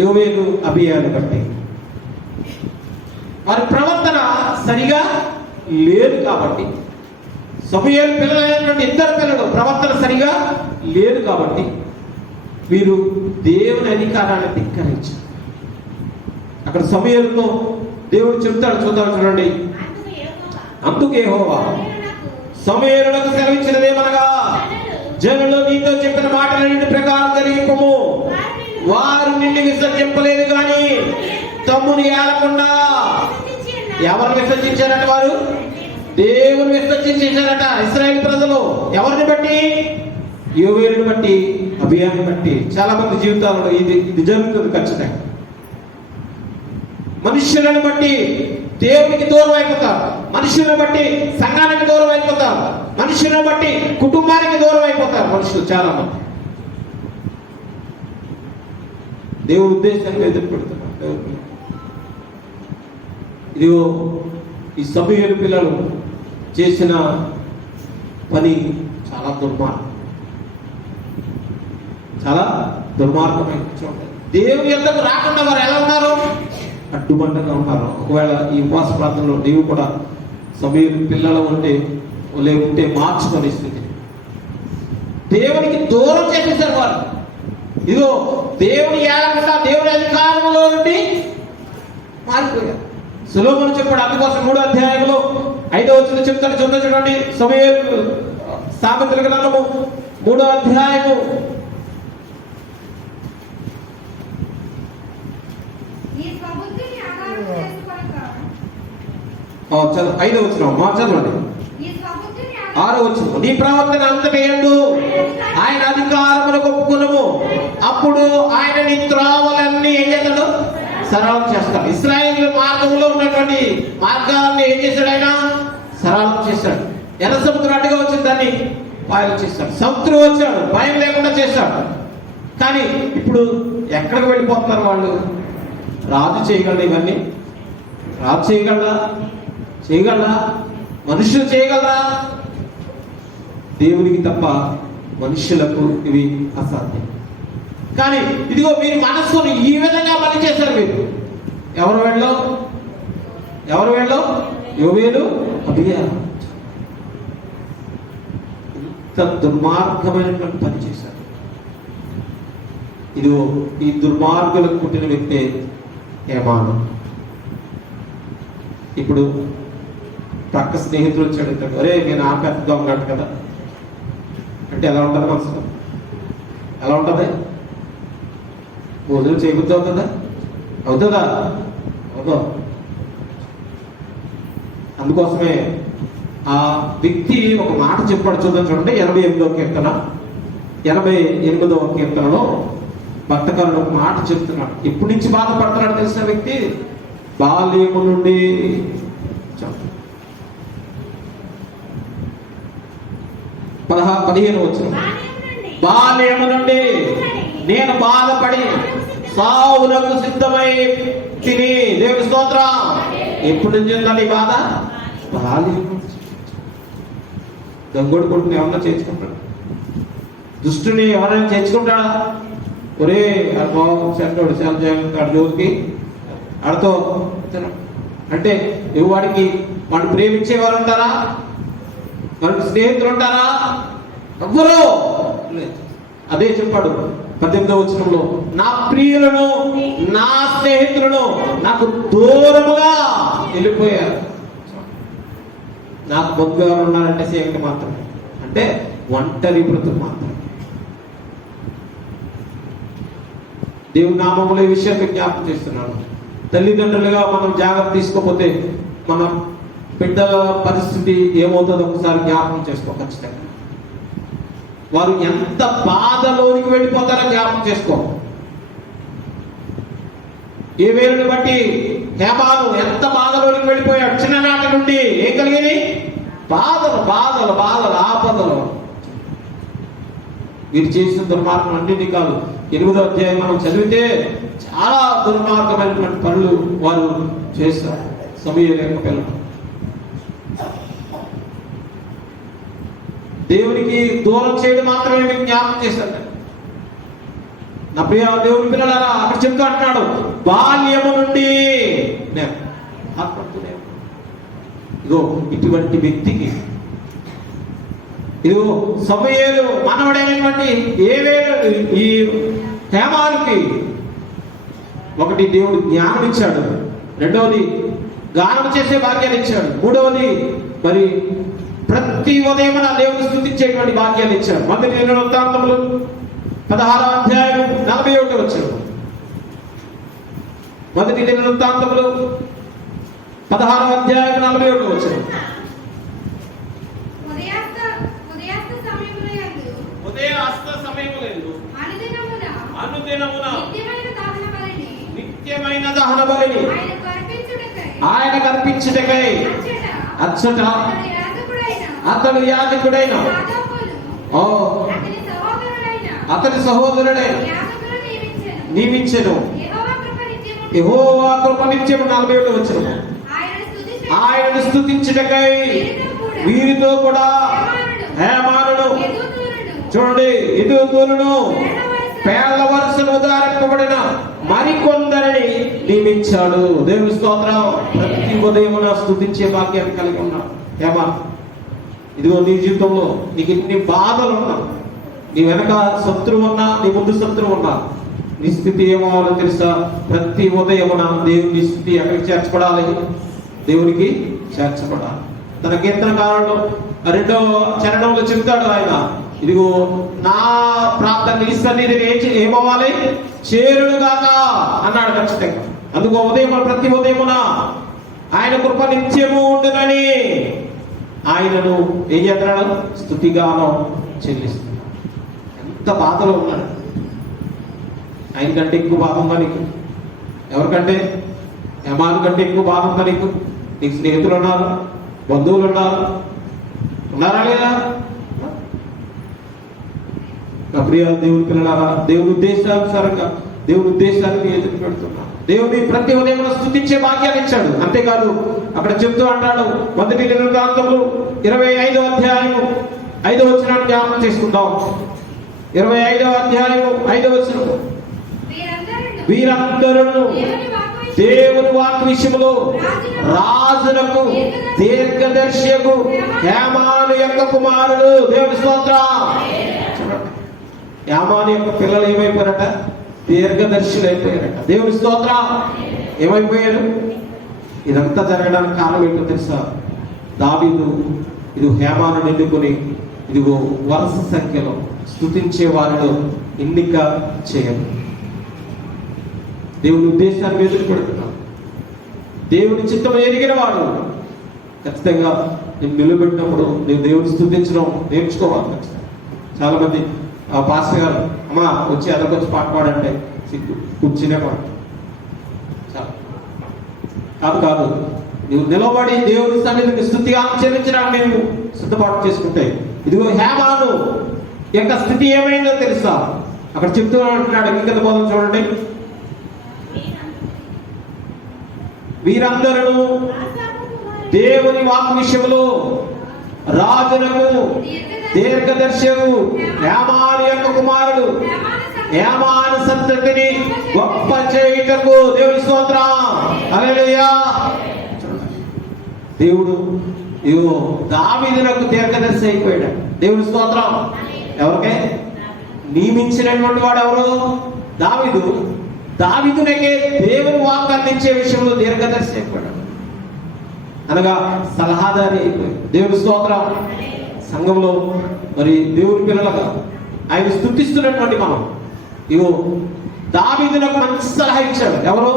యోవేలు అబియాను బట్టి. వారి ప్రవర్తన సరిగా లేదు కాబట్టి, సమూయేలు పిల్లలైనటువంటి ఇద్దరు పిల్లలు ప్రవర్తన సరిగా లేదు కాబట్టి వీరు దేవుని అధికారాన్ని ధిక్కరించారు. అక్కడ సమూయేలుతో దేవుడు చెప్తాడు, చూద్దాం చూడండి. అందుకు యెహోవా సమూయేలునకు సెలవిచ్చినదేమనగా, జనులు నీతో చెప్పిన మాటలన్నిటి ప్రకారం జరిగిపోము. వారు నిన్ను విసర్జింపలేదు గాని తమ్ముని ఏలకుండా. ఎవరు విసర్జించారట? వారు దేవుని విసర్జించారట. ఇశ్రాయేలు ప్రజలు ఎవరిని బట్టి? యోవేలుని బట్టి, అబీయాని బట్టి. చాలా మంది జీవితాలలో ఇది జరుగుతుంది ఖచ్చితంగా. మనుష్యులను బట్టి దేవునికి దూరం అయిపోతారు, మనుషులను బట్టి సంఘానికి దూరం అయిపోతారు, మనుషులను బట్టి కుటుంబానికి దూరం అయిపోతారు మనుషులు చాలా మంది. దేవుడి ఉద్దేశాన్ని ఎదుర్కొడుతున్నారు. ఇదిగో ఈ సమూయేలు పిల్లలు చేసిన పని చాలా దుర్మార్గం, చాలా దుర్మార్గమైన. దేవుని యొద్దకు రాకుండా వారు ఎలా ఉన్నారు? అడ్డుబండగా ఉన్నారు. ఒకవేళ ఈ ఉపవాస ప్రాంతంలో నీవు కూడా సమూయేలు పిల్లలు ఉంటే మార్చుకొని స్థితి దేవునికి దూరం చేసేసారు వారు. ఇదిగో దేవుని ఏలకుండా దేవుని అధికారంలో నుండి మారిపోయారు. సొలొమోను చెప్పాడు. అందుకోసం 3వ అధ్యాయంలో 5వ వచనం చెప్తాను, చూడండి. సమూయేలు సామెతల గ్రంథము 3వ అధ్యాయము 5వ వచనం చదవండి. 6వ వచనం, నీ ప్రవర్తన అంతటేయండు ఆయన అధికారములకు ఒప్పుకొనుము, అప్పుడు ఆయన నీ త్రోవలన్నీ ఏం చేస్తాడు? సరళం చేస్తాడు. ఇశ్రాయేలు మార్గంలో ఉన్నటువంటి మార్గాన్ని ఏం చేశాడు? ఆయన సరళం చేశాడు. ఎర్ర సముద్రం అడ్డుగా వచ్చింది, దాన్ని పాయలు చేస్తాడు. సముద్రం వచ్చాడు, భయం లేకుండా చేశాడు. కానీ ఇప్పుడు ఎక్కడికి వెళ్ళిపోతున్నారు వాళ్ళు? రాజు చేయగలరు ఇవన్నీ? రాజు చేయగలరా? మనుషులు చేయగలరా? దేవునికి తప్ప మనుషులకు ఇవి అసాధ్యం. కానీ ఇదిగో మీరు మనస్సును ఈ విధంగా పని చేశారు. మీరు ఎవరు వెళ్ళో యోవేలు, అబీయా. ఇంత దుర్మార్గమైనటువంటి పని చేశారు. ఇదిగో ఈ దుర్మార్గులకు పుట్టిన వ్యక్తే హేమాను. ఇప్పుడు పక్క స్నేహితులు వచ్చి అడుగుతాడు, అరే నేను ఆపేద్దాం అన్నట్టు కదా అంటే ఎలా ఉంటుంది మనసులో? ఎలా ఉంటుంది? భోజనం చేయబుద్ధి అవుతుందా? అవుతుందా? అందుకోసమే ఆ వ్యక్తి ఒక మాట చెప్పాడు. చూడండి 88వ కీర్తన 88వ కీర్తనలో భక్తకారుడు ఒక మాట చెప్తున్నాడు. ఎప్పటి నుంచి బాధపడుతున్నాడు తెలిసిన వ్యక్తి? బాల్యము నుండి. 15వ వచనం, బాల్యము నుండి నేను బాధపడి సావులకు సిద్ధమై తిని. దేవుని స్తోత్రం. ఎప్పుడు నుంచి ఉందండి బాధ? బాల్యం. దొంగోడు కొడుకుని ఎవరన్నా చేర్చుకుంటాడు? దుష్టుని ఎవరైనా చేర్చుకుంటాడా? ఒరే చెడ్డోడు చాలా జోలికి ఆడతో అంటే వాడికి వాడు ప్రేమించేవారు ఉంటారా? వాడికి స్నేహితులు ఉంటారా? ఎవ్వరూ. అదే చెప్పాడు 18వ వచనంలో, నా ప్రియులను నా స్నేహితులను నాకు దూరముగా వెళ్ళిపోయారు. నాకు బంధువులు ఉన్నారంటే సేవకుడు మాత్రమే, అంటే ఒంటరి బ్రతుకు మాత్రమే. దేవుని నామములో ఈ విషయాన్ని జ్ఞాపకం చేస్తున్నాను. తల్లిదండ్రులుగా మనం జాగ్రత్త తీసుకోకపోతే మన బిడ్డల పరిస్థితి ఏమవుతుందో ఒకసారి జ్ఞాపకం చేసుకో. ఖచ్చితంగా వారు ఎంత బాధలోనికి వెళ్ళిపోతారో జ్ఞాపకం చేసుకో. ఏ వేరుని బట్టి హేమాను ఎంత బాధలోనికి వెళ్ళిపోయాడు. చిన్ననాటి నుండి ఏం కలిగింది? బాధలు ఆపదలు. వీరు చేసిన దుర్మార్గం అన్నింటి కాదు. 8వ అధ్యాయం మనం చదివితే చాలా దుర్మార్గమైనటువంటి పనులు వారు చేస్తారు. సమూయేలు పిల్లలు దేవునికి దూరం చేయడం మాత్రమే మీకు జ్ఞాపకం చేశారు. నా ప్రియ దేవుని పిల్లలారా, అక్కడ చెప్తూ అంటున్నాడు, బాల్యము నుండి నేను ఇదిగో ఇటువంటి వ్యక్తికి, ఇదిగో సమూయేలు మనవడైనటువంటి ఈ హేమానికి ఒకటి దేవుడు జ్ఞానం ఇచ్చాడు, రెండవది గానం చేసే భాగ్యాన్ని ఇచ్చాడు, మూడవది మరి ప్రతి ఉదయం నా దేవుని స్తుతించేటువంటి భాగ్యాన్ని ఇచ్చాడు. మొదటి దినవృత్తాంతములు 16వ అధ్యాయం 41వ వచనం. మొదటి దినవృత్తాంతములు 16వ అధ్యాయం 41వ వచనం. ఉదయాస్త సమయములందు అనుదినమున నిత్యమైన దహన బలిని ఆయనకు అర్పించుటకై అచ్చట అతడు యాజకుడైన అతని సహోదరుడైన నియమించెను. యెహోవా కృప నిత్యము 47వ వచనం. ఆయనను స్తుతించుటకై వీరితో కూడా హేమానుడు, చూడండి, ఎదుగుతూను పేళ్ల వరుసను ఉదారింపబడిన మరికొందరిని నియమించాడు. దేవుని స్తోత్రం. ప్రతి ఉదయమున స్తుతించే భాగ్యాన్ని కలిగి ఉన్నాడు. హేమా, ఇదిగో నీ జీవితంలో నీకు ఎన్ని బాధలు ఉన్నా, నీ వెనక శత్రువు ఉన్నా, నీ ముందు శత్రువు ఉన్నా, నీ స్థితి ఏమవ్వాలో తెలుసా? ప్రతి ఉదయమున దేవుని స్థితి ఎక్కడికి చేర్చబడాలి? దేవునికి చేర్చబడాలి. తన కీర్తనకారుడు 2వ చరణంలో చెబుతాడు ఆయన, ఇదిగో నా ప్రార్థన నీ సన్నిధిని ఏమవ్వాలి? చేరుడుగాక అన్నాడు ఖచ్చితంగా. అందుకో ఉదయం ప్రతి ఉదయమున ఆయన కృప నిత్యము ఉండునని ఆయనను ఏం చేస్తున్నాడు? స్తుతిగానం చెల్లిస్తున్నాడు. ఎంత బాధలో ఉన్నాడు. ఆయన కంటే ఎక్కువ బాధ ఉందా నీకు? ఎవరికంటే? యమాను కంటే ఎక్కువ బాధ ఉందా నీకు? నీకు స్నేహితులు ఉన్నారు, బంధువులు ఉన్నారు, ఉన్నారా లేదా? ప్రియ దేవుని పిల్లలారా, దేవుని ఉద్దేశానుసారంగా దేవుని ఉద్దేశానికి ఎదురు పెడుతున్నా. దేవుని ప్రతి ఉదయం స్తుతించే భాగ్యాన్ని ఇచ్చాడు. అంతేకాదు అక్కడ చెప్తూ అంటాడు, మొదటి దినవృత్తాంతములు 25వ అధ్యాయం 5వ వచనాన్ని జ్ఞాపకం చేసుకుందాం. 25వ అధ్యాయం 5వ వచనం. వీరందరూ దేవుని వాక్కు విషయములో రాజులకు దీర్ఘదర్శియకు హేమాను యొక్క కుమారుడు. దేవుని స్తోత్రం. యామాను యొక్క పిల్లలు ఏమైపోయారట? దీర్ఘదర్శులు అయిపోయారట. దేవుని స్తోత్రం. ఏమైపోయారు? ఇదంతా జరగడానికి కారణం ఏంటో తెలుసా? దావీదు ఇది హేమాను నిండుకొని ఇదిగో వరుస సంఖ్యలో స్తుతించే వారిలో ఎన్నిక చేయరు. దేవుని ఉద్దేశాన్ని ఎదురు పెడుతున్నాడు. దేవుని చిత్తం ఎరిగిన వాడు ఖచ్చితంగా నేను నిలబెట్టినప్పుడు నేను దేవుని స్తుతించడం నేర్చుకోవాలి. ఖచ్చితంగా చాలా మంది పాస్టర్ గారు, అమ్మా వచ్చి అదొకొచ్చి పాట పాడంటే సిగ్గు, కూర్చునే పాట కాదు కాదు. నువ్వు నిలబడి దేవుని సన్నిధిని స్తుతిగా చెల్లించడానికి నేను సిద్ధపాటు చేసుకుంటే, ఇదిగో హేమాను యొక్క స్థితి ఏమైందో తెలుసా? అక్కడ చెప్తూ అంటున్నాడు. ఇంకత బోధన చూడండి. వీరందరూ దేవుని వాక్కు విషయంలో రాజునకు దీర్ఘదర్శకు హేమాను యొక్క కుమారుడు హేమాను సంతతిని గొప్ప చేయుటకు. దేవుని స్తోత్రం. హల్లెలూయా. దేవుడు ఇగో దావీదునకు దీర్ఘదర్శి అయిపోయాడు. దేవుని స్తోత్రం. ఎవరికే నియమించినటువంటి వాడు ఎవరు? దావీదు. దావీదునకే దేవుని వాక్కు అందించే విషయంలో దీర్ఘదర్శి అయిపోయాడు, అనగా సలహాదారి అయిపోయాడు. దేవుని స్తోత్రం. సంఘంలో మరి దేవుని పిల్లలుగా ఆయన స్తుతిస్తున్నటువంటి మనం ఇగో దావీదునకు మంచి సలహా ఇచ్చాడు. ఎవరు?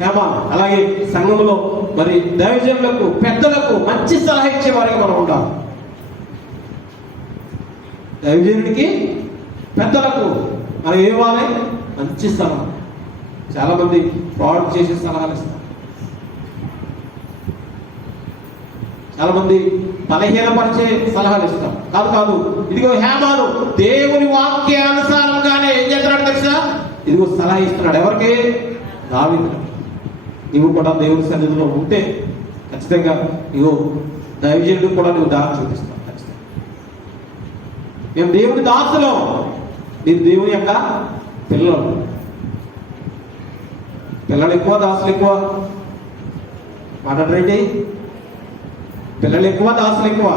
హేమాను. అలాగే సంఘంలో మరి దైవజనులకు, పెద్దలకు మంచి సలహా ఇచ్చే వారికి మనం ఉండాలి. దైవజనుడికి, పెద్దలకు మనం ఏవాలి? మంచి సలహా. చాలా మంది ఫ్రాడ్ చేసే సలహాలు ఇస్తారు. చాలా మంది బలహీనపరిచే సలహాలు ఇస్తారు. కాదు కాదు. ఇదిగో హేమాను దేవుని వాక్యానుసారంగానే ఏం చేస్తున్నాడు తెలుసా? ఇదిగో సలహా ఇస్తున్నాడు. ఎవరికి? దావీదుకు. నువ్వు కూడా దేవుని సన్నిధిలో ఉంటే ఖచ్చితంగా ఇగో దైవజనుడు కూడా నువ్వు దారి చూపిస్తావు. ఖచ్చితంగా మేము దేవుని దాసులం, మీరు దేవుని యొక్క పిల్లలు. పిల్లలు ఎక్కువ, దాసులు ఎక్కువ? మాట్లాడరేంటి? పిల్లలు ఎక్కువ, దాసులు ఎక్కువ?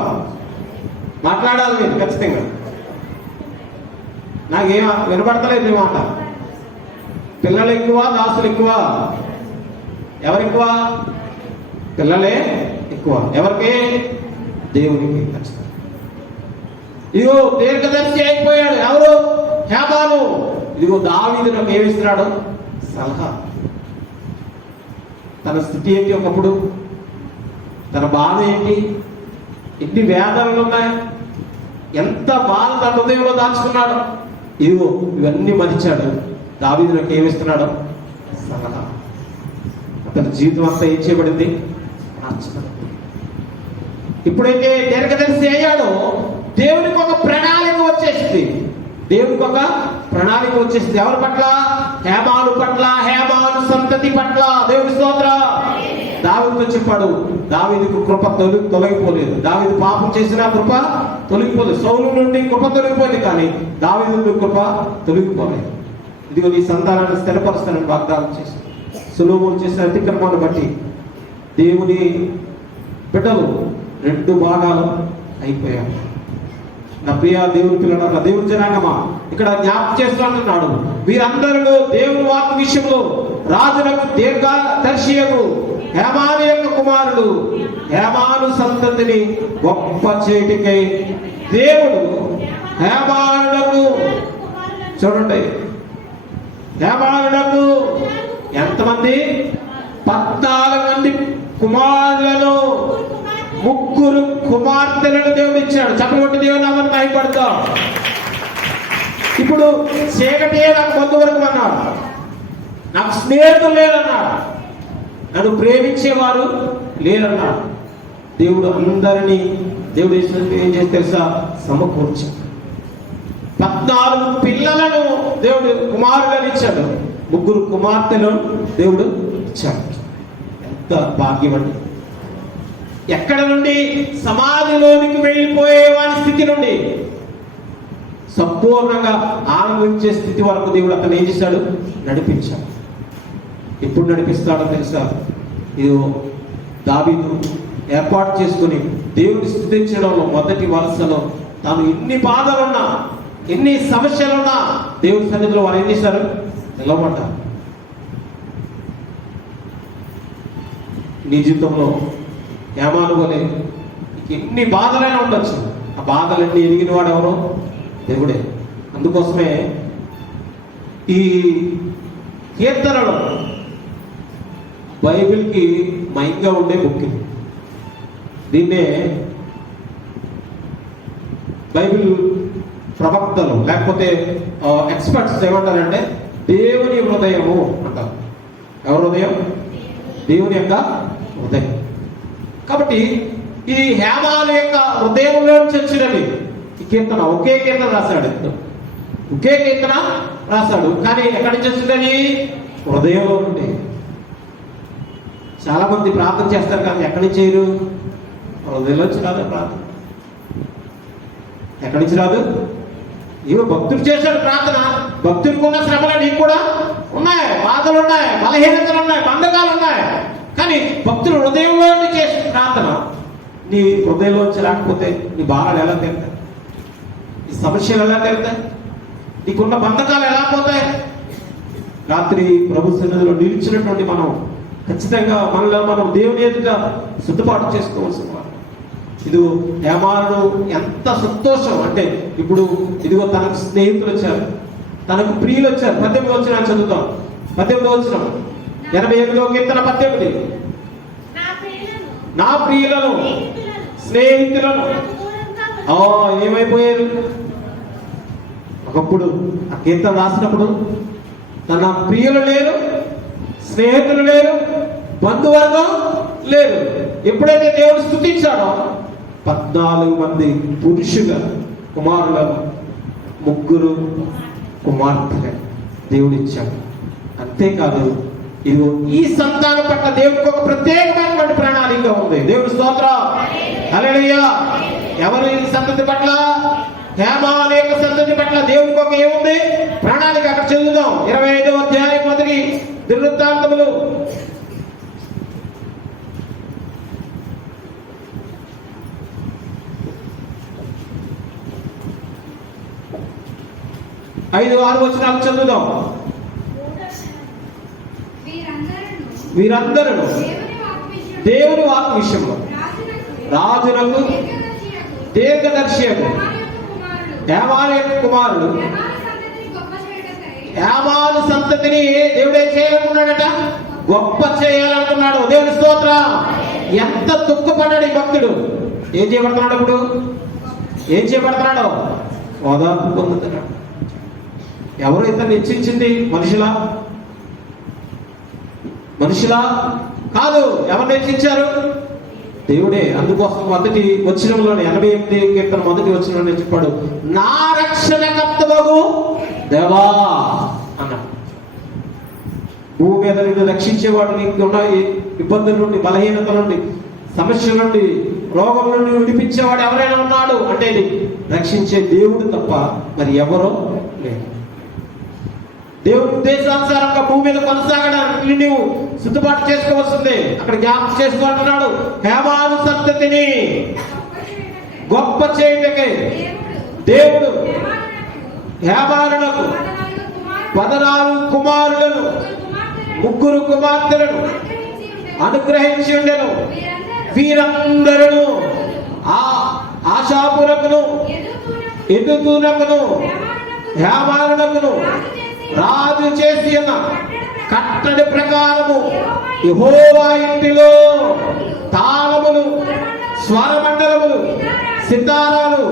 మాట్లాడాలి మీరు ఖచ్చితంగా. నాకేం వినపడతలేదు ఈ మాట. పిల్లలు ఎక్కువ, దాసులు ఎక్కువ? ఎవరు ఎక్కువ? పిల్లలే ఎక్కువ. ఎవరికి? దేవునికి ఖచ్చితంగా. ఇదిగో దీర్ఘదర్శి అయిపోయాడు ఎవరు? హేమాను. ఇదిగో దావీదు నాకు ఏమిస్తున్నాడు? సలహా. తన స్థితి ఏంటి ఒకప్పుడు, తన బాధ ఏంటి, ఎన్ని వేదనలు ఉన్నాయి, ఎంత బాధ తన హృదయంలో దాచుకున్నాడు. ఇదిగో ఇవన్నీ మరిచాడు. దావీదు నాకు ఏమిస్తున్నాడు? సలహా. అతని జీవితం అంతా ఏం చేయబడింది? మార్చబడింది. ఇప్పుడైతే దీర్ఘదర్శి అయ్యాడో దేవునికి ఒక ప్రణాళిక వచ్చేసింది. దేవునికి ఒక ప్రణాళిక వచ్చేసింది. ఎవరి పట్ల? హేమాను పట్ల, హేమాను సంతతి పట్ల. దేవుని స్తోత్రం. దావీదుతో చెప్పాడు, దావీదుకు కృప తొలగిపోలేదు. దావీదు పాపం చేసినా కృప తొలగిపోలేదు. సౌలు నుండి కృప తొలగిపోయింది, కానీ దావీదు నుండి కృప తొలగిపోలేదు. ఇదిగో నీ సంతానాన్ని స్థిరపరుస్తానని వాగ్దానం చేసి సొలొమోను చేసిన అతిక్రమాన్ని బట్టి దేవుని బిడ్డలు 2 భాగాలు అయిపోయారు. నా ప్రియ దేవుని పిల్లల, దేవుని జనాంగమా, ఇక్కడ జ్ఞాపకం చేస్తున్నాడు, వీరందరూ దేవుని వాక్కు విషయంలో రాజులకు దీర్ఘదర్శియకు హేమాను యొక్క కుమారుడు, హేమాను సంతతిని గొప్ప చేటికై దేవుడు హేమానులకు, చూడండి, హేమానులకు ఎంతమంది? 14 మంది కుమారులను, 3 కుమార్తెలను దేవుడు ఇచ్చాడు. చప్పటి దేవుని నామమున మహిమపడతాం. ఇప్పుడు చీకటి నాకు బంధువర్గం అన్నాడు, నాకు స్నేహితులు లేరన్నాడు, నన్ను ప్రేమించేవారు లేరన్నాడు. దేవుడు అందరినీ దేవుడు ఏం చేసి తెలుసా? సమకూర్చాడు. 14 పిల్లలను దేవుడు కుమారులను ఇచ్చాడు, 3 కుమార్తెలను దేవుడు ఇచ్చాడు. ఎంత భాగ్యం అండి! ఎక్కడ నుండి? సమాధిలోనికి వెళ్ళిపోయే వారి స్థితి నుండి సంపూర్ణంగా ఆనందించే స్థితి వరకు దేవుడు అతను ఏం చేశాడు? నడిపించాడు. ఎప్పుడు నడిపిస్తాడో తెలుసా? ఇది దావీదు ఏర్పాటు చేసుకుని దేవుని స్తుతించడంలో మొదటి వరుసలో తాను ఎన్ని బాధలున్నా, ఎన్ని సమస్యలున్నా దేవుని సన్నిధిలో వారు ఏం చేశారు? నిలబడ్డారు. నీ జీవితంలో హేమాను వలె ఎన్ని బాధలైనా ఉండొచ్చు, ఆ బాధలన్నీ ఎరిగిన వాడు ఎవరో? దేవుడే. అందుకోసమే ఈ కీర్తనలు బైబిల్కి మైంగా ఉండే బుక్. దీన్నే బైబిల్ ప్రవక్తలు లేకపోతే ఎక్స్పర్ట్స్ ఏమంటారంటే దేవుని హృదయము అంటారు. ఎవరి హృదయం? దేవుని యొక్క హృదయం. కాబట్టి ఇది హేమాను యొక్క హృదయంలో నుంచి వచ్చినది. ఈ కీర్తన ఒకే కీర్తన రాశాడు, ఒకే కీర్తన రాశాడు, కానీ ఎక్కడి నుంచి వచ్చిందని? హృదయంలో నుండి. చాలా మంది ప్రార్థన చేస్తారు కానీ ఎక్కడి నుంచి చేయరు? హృదయంలో నుంచి రాదు ప్రార్థన. ఎక్కడి నుంచి రాదు? ఏమో భక్తుడు చేశాడు ప్రార్థన, భక్తుడికి ఉన్న శ్రమలు నీకు కూడా ఉన్నాయి, బాధలు ఉన్నాయి, బలహీనతలు ఉన్నాయి, బంధకాలు ఉన్నాయి, కానీ భక్తులు హృదయంలో చేసిన ప్రార్థన నీ హృదయంలోంచి రాకపోతే నీ బాధలు ఎలా తీరుతాయి? నీ సమస్యలు ఎలా తీరుతాయి? నీకున్న బంధకాలు ఎలా పోతాయి? రాత్రి ప్రభు సన్నిధిలో నిలిచినటువంటి మనం ఖచ్చితంగా మనలో మనం దేవుని ఎదుట సిద్ధపాటు చేసుకోవాల్సిన వారు. ఇది హేమాను ఎంత సంతోషం అంటే, ఇప్పుడు ఇదిగో తనకు స్నేహితులు వచ్చారు, తనకు ప్రియులు వచ్చారు. 18 వచ్చిన చదువుతాం. 18 వచ్చిన 88వ కీర్తన 18. నా ప్రియులను స్నేహితులను ఏమైపోయారు? ఒకప్పుడు ఆ కీర్తన రాసినప్పుడు తన ప్రియులు లేరు, స్నేహితులు లేరు, బంధువర్గం లేరు. ఎప్పుడైతే దేవుడు స్తుతించాడో 14 మంది పురుషుల కుమారులను, 3 కుమార్తెలను దేవుడు ఇచ్చాడు. అంతేకాదు, ఇదిగో ఈ సంతానం పట్ల దేవుడికి ఒక ప్రత్యేకమైనటువంటి ప్రణాళిక ఉంది. దేవుడి స్తోత్రం, హల్లెలూయా. ఎవరు ఈ సంతతి పట్ల? హేమాను యొక్క సంతతి పట్ల దేవుడికి ఒక ఏముంది? ప్రణాళిక. అక్కడ చదువుదాం. 25వ అధ్యాయం మొదటి దినవృత్తాంతములు 5-6 వచనాలు చదువుదాం. వీరందరూ దేవుని వాక్కు విషయంలో రాజులకు దీర్ఘదర్శి హేమాను యొక్క కుమారుడు హేమాను సంతతిని దేవుడు ఏం చేయాలనుకున్నాడట? గొప్ప చేయాలనుకున్నాడు. దేవుని స్తోత్రం. ఎంత దుఃఖపడ్డాడు ఈ భక్తుడు. ఏం చేయబడుతున్నాడు? ఇప్పుడు ఏం చేయబడుతున్నాడు? ఓదార్పు పొందుతున్నాడు. ఎవరు ఇతన్ని హెచ్చించింది? మనుషులా కాదు. ఎవరు హెచ్చించారు? దేవుడే. అందుకోసం మొదటి వచనంలోనే 88 కీర్తన మొదటి వచనంలోనే చెప్పాడు, నా రక్షణకర్తవగు దేవా అన్నాడు. భూమి మీద నిన్ను రక్షించేవాడు, నీకు ఉన్న ఇబ్బందుల నుండి, బలహీనత నుండి, సమస్యల నుండి, రోగం నుండి విడిపించేవాడు ఎవరైనా ఉన్నాడు అంటే రక్షించే దేవుడు తప్ప మరి ఎవరో లేదు. దేవుడి ఉద్దేశానుసారంగా భూమి మీద కొనసాగడానికి నువ్వు సిద్ధపాటు చేసుకోవాల్సిందే. అక్కడ జ్ఞాపకం చేసుకుంటున్నాడు, హేమాను సంతతిని గొప్ప చేయటకే దేవుడు హేమానులకు 14 కుమారులను 3 కుమార్తెలను అనుగ్రహించి ఉండెను. వీరందరూ ఆశాపురకును ఎదుగునకును హేమానునకును రాజు చేసి ఉన్న కట్టడి ప్రకారము యెహోవా ఇంటిలో తాళములు, స్వరమండలములు, సితారాలు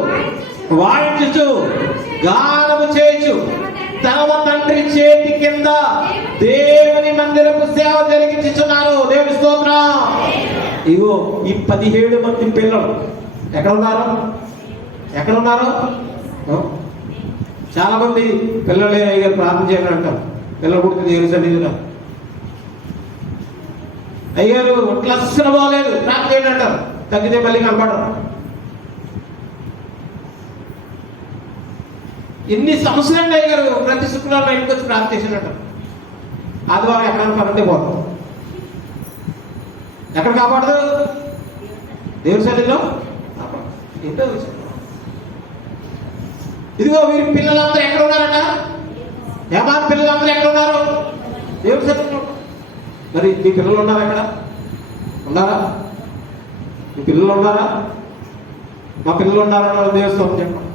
వాయించుచు గానము చేయుచు తమ తండ్రి చేతి కింద దేవుని మందిరపు సేవ జరిగించుచున్నారు. దేవుని స్తోత్రం. ఇగో ఈ 17 మంది పిల్లలు ఎక్కడ ఉన్నారు? చాలా మంది పిల్లలే అయ్యారు ప్రార్థన చేయమని అంటారు. పిల్లలు పుడితే దేవుని సన్నిధిలో అయ్యారు ఒట్లు అస్సలు బాగలేదు ప్రార్థన చేయండి అంటారు. తగ్గితే మళ్ళీ కనపడరు. ఎన్ని సంవత్సరాలు అయ్యారు ప్రతి శుక్రవారం ఇంటికి వచ్చి ప్రార్థన చేసినట్టు. ఆదివారం ఎక్కడైనా పనంటే పోతాం. ఎక్కడ కాపాడదు? దేవుని సన్నిధిలో ఏంటో. ఇదిగో వీరి పిల్లలందరూ ఎక్కడ ఉన్నారట? హేమాను పిల్లలందరూ ఎక్కడ ఉన్నారు? దేవుని సన్నిధిలో. మరి మీ పిల్లలు ఉన్నారా? ఎక్కడ ఉన్నారా? మీ పిల్లలు ఉన్నారా? మా పిల్లలు ఉన్నారా? దేవస్థానం చెప్పండి.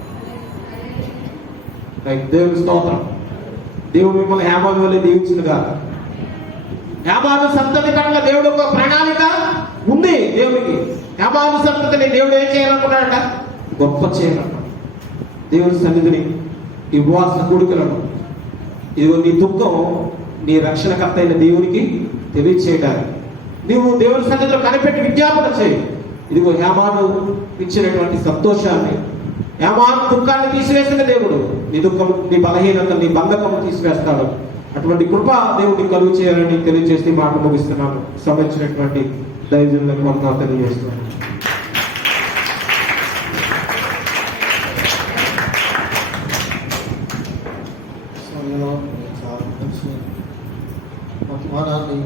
దేవుని స్తోత్రం. దేవుడు మిమ్మల్ని హేమాను వల్లే దీవించిందిగా. హేమాను సంతతి పట్ల దేవుడు ఒక ప్రణాళిక ఉంది. దేవుడికి హేమాను సంతతిని దేవుడు ఏం చేయాలనుకున్నాడట? గొప్ప చేయాలన్నాడు. దేవుని సన్నిధిని ఈ ఉపవాస కూడికలను ఇదిగో నీ దుఃఖం నీ రక్షణకర్త అయిన దేవునికి తెలియచేయడానికి నీవు దేవుని సన్నిధిలో కనిపెట్టి విజ్ఞాపన చేయి. ఇదిగో హేమాను ఇచ్చినటువంటి సంతోషాన్ని, హేమాను దుఃఖాన్ని తీసివేసిన దేవుడు నీ దుఃఖం, నీ బలహీనత, నీ బంధకం తీసివేస్తాడు. అటువంటి కృప దేవుడిని కలుగు చేయాలని తెలియజేసి మాట ముగిస్తున్నాను. సంబంధించినటువంటి దైవజనులకు వందనాలు తెలియజేస్తున్నాను. వర్తమానాన్ని